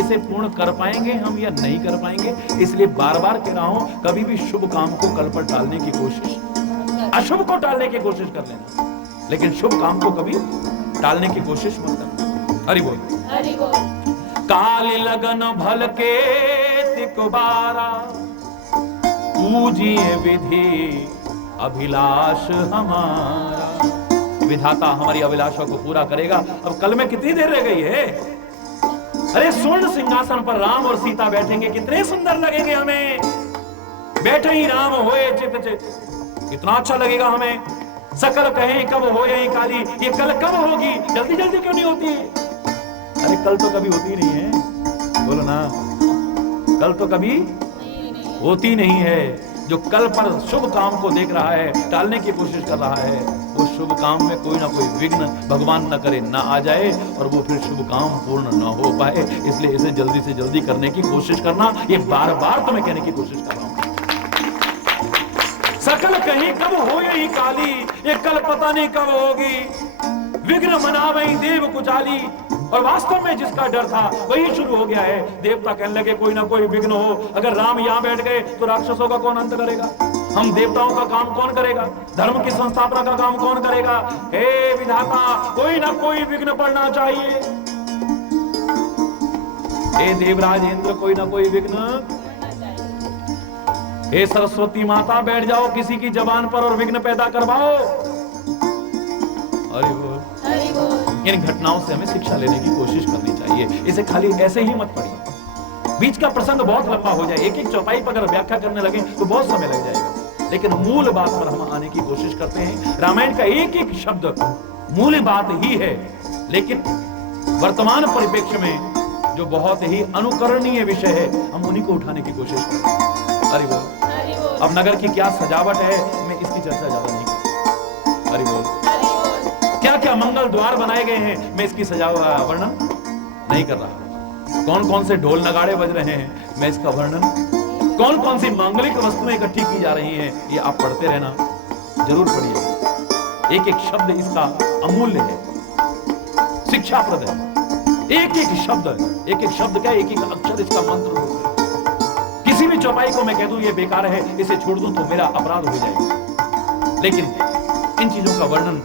इसे पूर्ण कर पाएंगे हम या नहीं कर पाएंगे। इसलिए बार बार कह रहा हूं, कभी भी शुभ काम को कल पर टालने की कोशिश, अशुभ को टालने की कोशिश कर लेना, लेकिन शुभ काम को कभी टालने की कोशिश मत करना। हरि बोल। हरि बोल। काल लगन भल के तिकबारा, पूजिए विधि अभिलाष हमारा। विधाता हमारी अभिलाषा को पूरा करेगा। अब कल में कितनी देर रह गई है? अरे स्वर्ण सिंहासन पर राम और सीता बैठेंगे, कितने सुंदर लगेंगे हमें। बैठे ही राम होए चित चित, कितना अच्छा लगेगा हमें। सकल कहें कब हो यही काली, ये कल कब होगी? जल्दी जल्दी क्यों नहीं होती? अरे कल तो कभी होती नहीं है, बोलो ना, कल तो कभी होती नहीं है। जो कल पर शुभ काम को देख रहा है, टालने की कोशिश कर रहा है, वो शुभ काम में कोई ना कोई विघ्न भगवान न करे, ना आ जाए और वो फिर शुभ काम पूर्ण न हो पाए। इसलिए इसे जल्दी से जल्दी करने की कोशिश करना, ये बार बार तुम्हें कहने की कोशिश कर रहा हूं। सकल कहीं कब हो यही काली, ये कल पता नहीं कब होगी। विघ्न मनावै देव कुचाली, और वास्तव में जिसका डर था वही शुरू हो गया है। देवता कहने लगे कोई ना कोई विघ्न हो, अगर राम यहां बैठ गए तो राक्षसों का कौन अंत करेगा? हम देवताओं का काम कौन करेगा? धर्म की संस्थापना का काम कौन करेगा? हे विधाता, कोई ना कोई विघ्न पड़ना चाहिए। हे देवराज इंद्र, कोई ना कोई विघ्न। हे सरस्वती माता, बैठ जाओ किसी की जबान पर और विघ्न पैदा करवाओ। हरि बोल। हरि बोल। इन घटनाओं से हमें शिक्षा लेने की कोशिश करनी चाहिए। इसे खाली ऐसे ही मत पढ़िए। बीच का प्रसंग बहुत लंबा हो जाए, एक एक चौपाई पर अगर व्याख्या करने लगे तो बहुत समय लग जाएगा, लेकिन मूल बात पर हम आने की कोशिश करते हैं। रामायण का एक एक शब्द मूल बात ही है, लेकिन वर्तमान परिप्रेक्ष्य में जो बहुत ही अनुकरणीय विषय है, हम उन्हीं को उठाने की कोशिश करते हैं। हरि बोल। हरि बोल। अब नगर की क्या सजावट है, मैं इसकी चर्चा ज्यादा नहीं करूंगा। हरि बोल। हरि बोल। क्या क्या मंगल द्वार बनाए गए हैं, मैं इसकी सजावट वर्णन नहीं कर रहा। कौन कौन से ढोल नगाड़े बज रहे हैं, मैं इसका वर्णन, कौन कौन सी मांगलिक वस्तुएं इकट्ठी की जा रही हैं, ये आप पढ़ते रहना, जरूर पढ़िए। एक एक शब्द इसका अमूल्य है, शिक्षाप्रद है। एक एक शब्द क्या, एक एक अक्षर इसका मंत्र है। किसी भी चौपाई को मैं कह दूं ये बेकार है, इसे छोड़ दूं तो मेरा अपराध हो जाएगा। लेकिन इन चीजों का वर्णन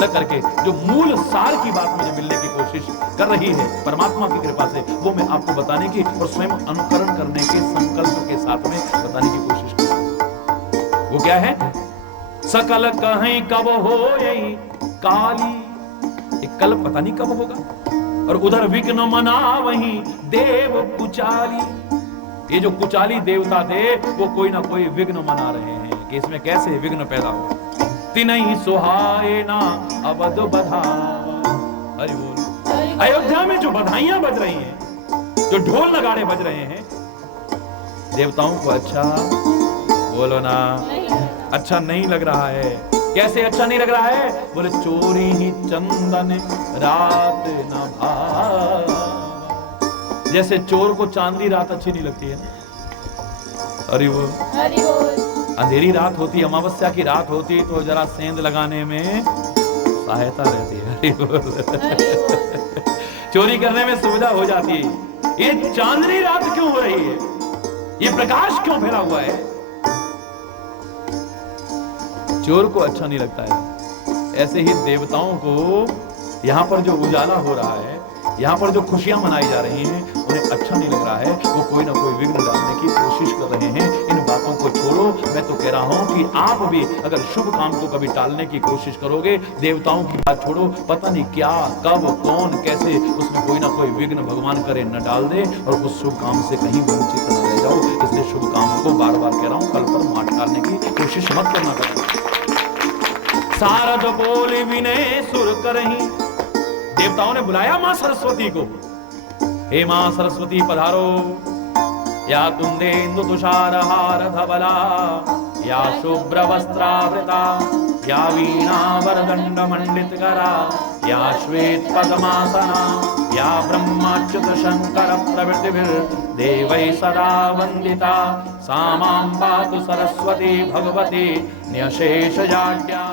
न करके जो मूल सार की बात मुझे मिलने की कोशिश कर रही है परमात्मा की कृपा से, वो मैं आपको बताने की और स्वयं अनुकरण करने के संकल्प के साथ में बताने की कोशिश कर रहा हूं। वो क्या है? सकल कहीं कब हो यही काली, एक कल पता नहीं कब होगा, और उधर विघ्न मना वही देव कुचाली। ये जो कुचाली देवता थे वो कोई ना कोई विघ्न मना रहे हैं कि इसमें कैसे विघ्न पैदा हो। तिनहि सुहाए ना अवध बधावा। हरि बोल। अयोध्या में जो बधाइयां बज रही हैं, जो ढोल नगाड़े बज रहे हैं, देवताओं को अच्छा, बोलो ना, अच्छा नहीं लग रहा है। कैसे अच्छा नहीं लग रहा है? बोले चोरी ही चंदन रात न भावा। जैसे चोर को चांदनी रात अच्छी नहीं लगती है ना। हरि बोल। हरि बोल। अंधेरी रात होती, अमावस्या की रात होती तो जरा सेंध लगाने में सहायता रहती है। चोरी करने में सुविधा हो जाती है। ये चांदनी रात क्यों हो रही है, ये प्रकाश क्यों फैला हुआ है? चोर को अच्छा नहीं लगता है। ऐसे ही देवताओं को यहां पर जो उजाला हो रहा है, यहाँ पर जो खुशियां मनाई जा रही हैं, उन्हें अच्छा नहीं लग रहा है। वो कोई ना कोई विघ्न डालने की कोशिश कर रहे हैं। इन बातों को छोड़ो। मैं तो कह रहा हूं कि आप भी अगर शुभ काम को कभी टालने की कोशिश करोगे, देवताओं की बात छोड़ो, पता नहीं क्या कब कौन कैसे उसमें कोई ना कोई विघ्न भगवान करे न डाल दे और उस शुभ काम से कहीं वंचित न रह जाओ। इसलिए शुभ कामों को बार बार कह रहा हूं, कल पर मात डालने की कोशिश मत करना पड़ेगा। सारद बोल विनय सुर करही, देवताओं ने बुलाया मां सरस्वती को। हे मां सरस्वती पधारो, या कुंदेन्दु तुषार हार धवला, या शुभ्र वस्त्रावृता, या वीणा वरदंड मंडित करा, या श्वेत पद्मासना, या ब्रह्माच्युत शंकर प्रभृतिभिर देवै सदा वंदिता, सा मां पातु सरस्वती भगवती न्यशेष जाड्या।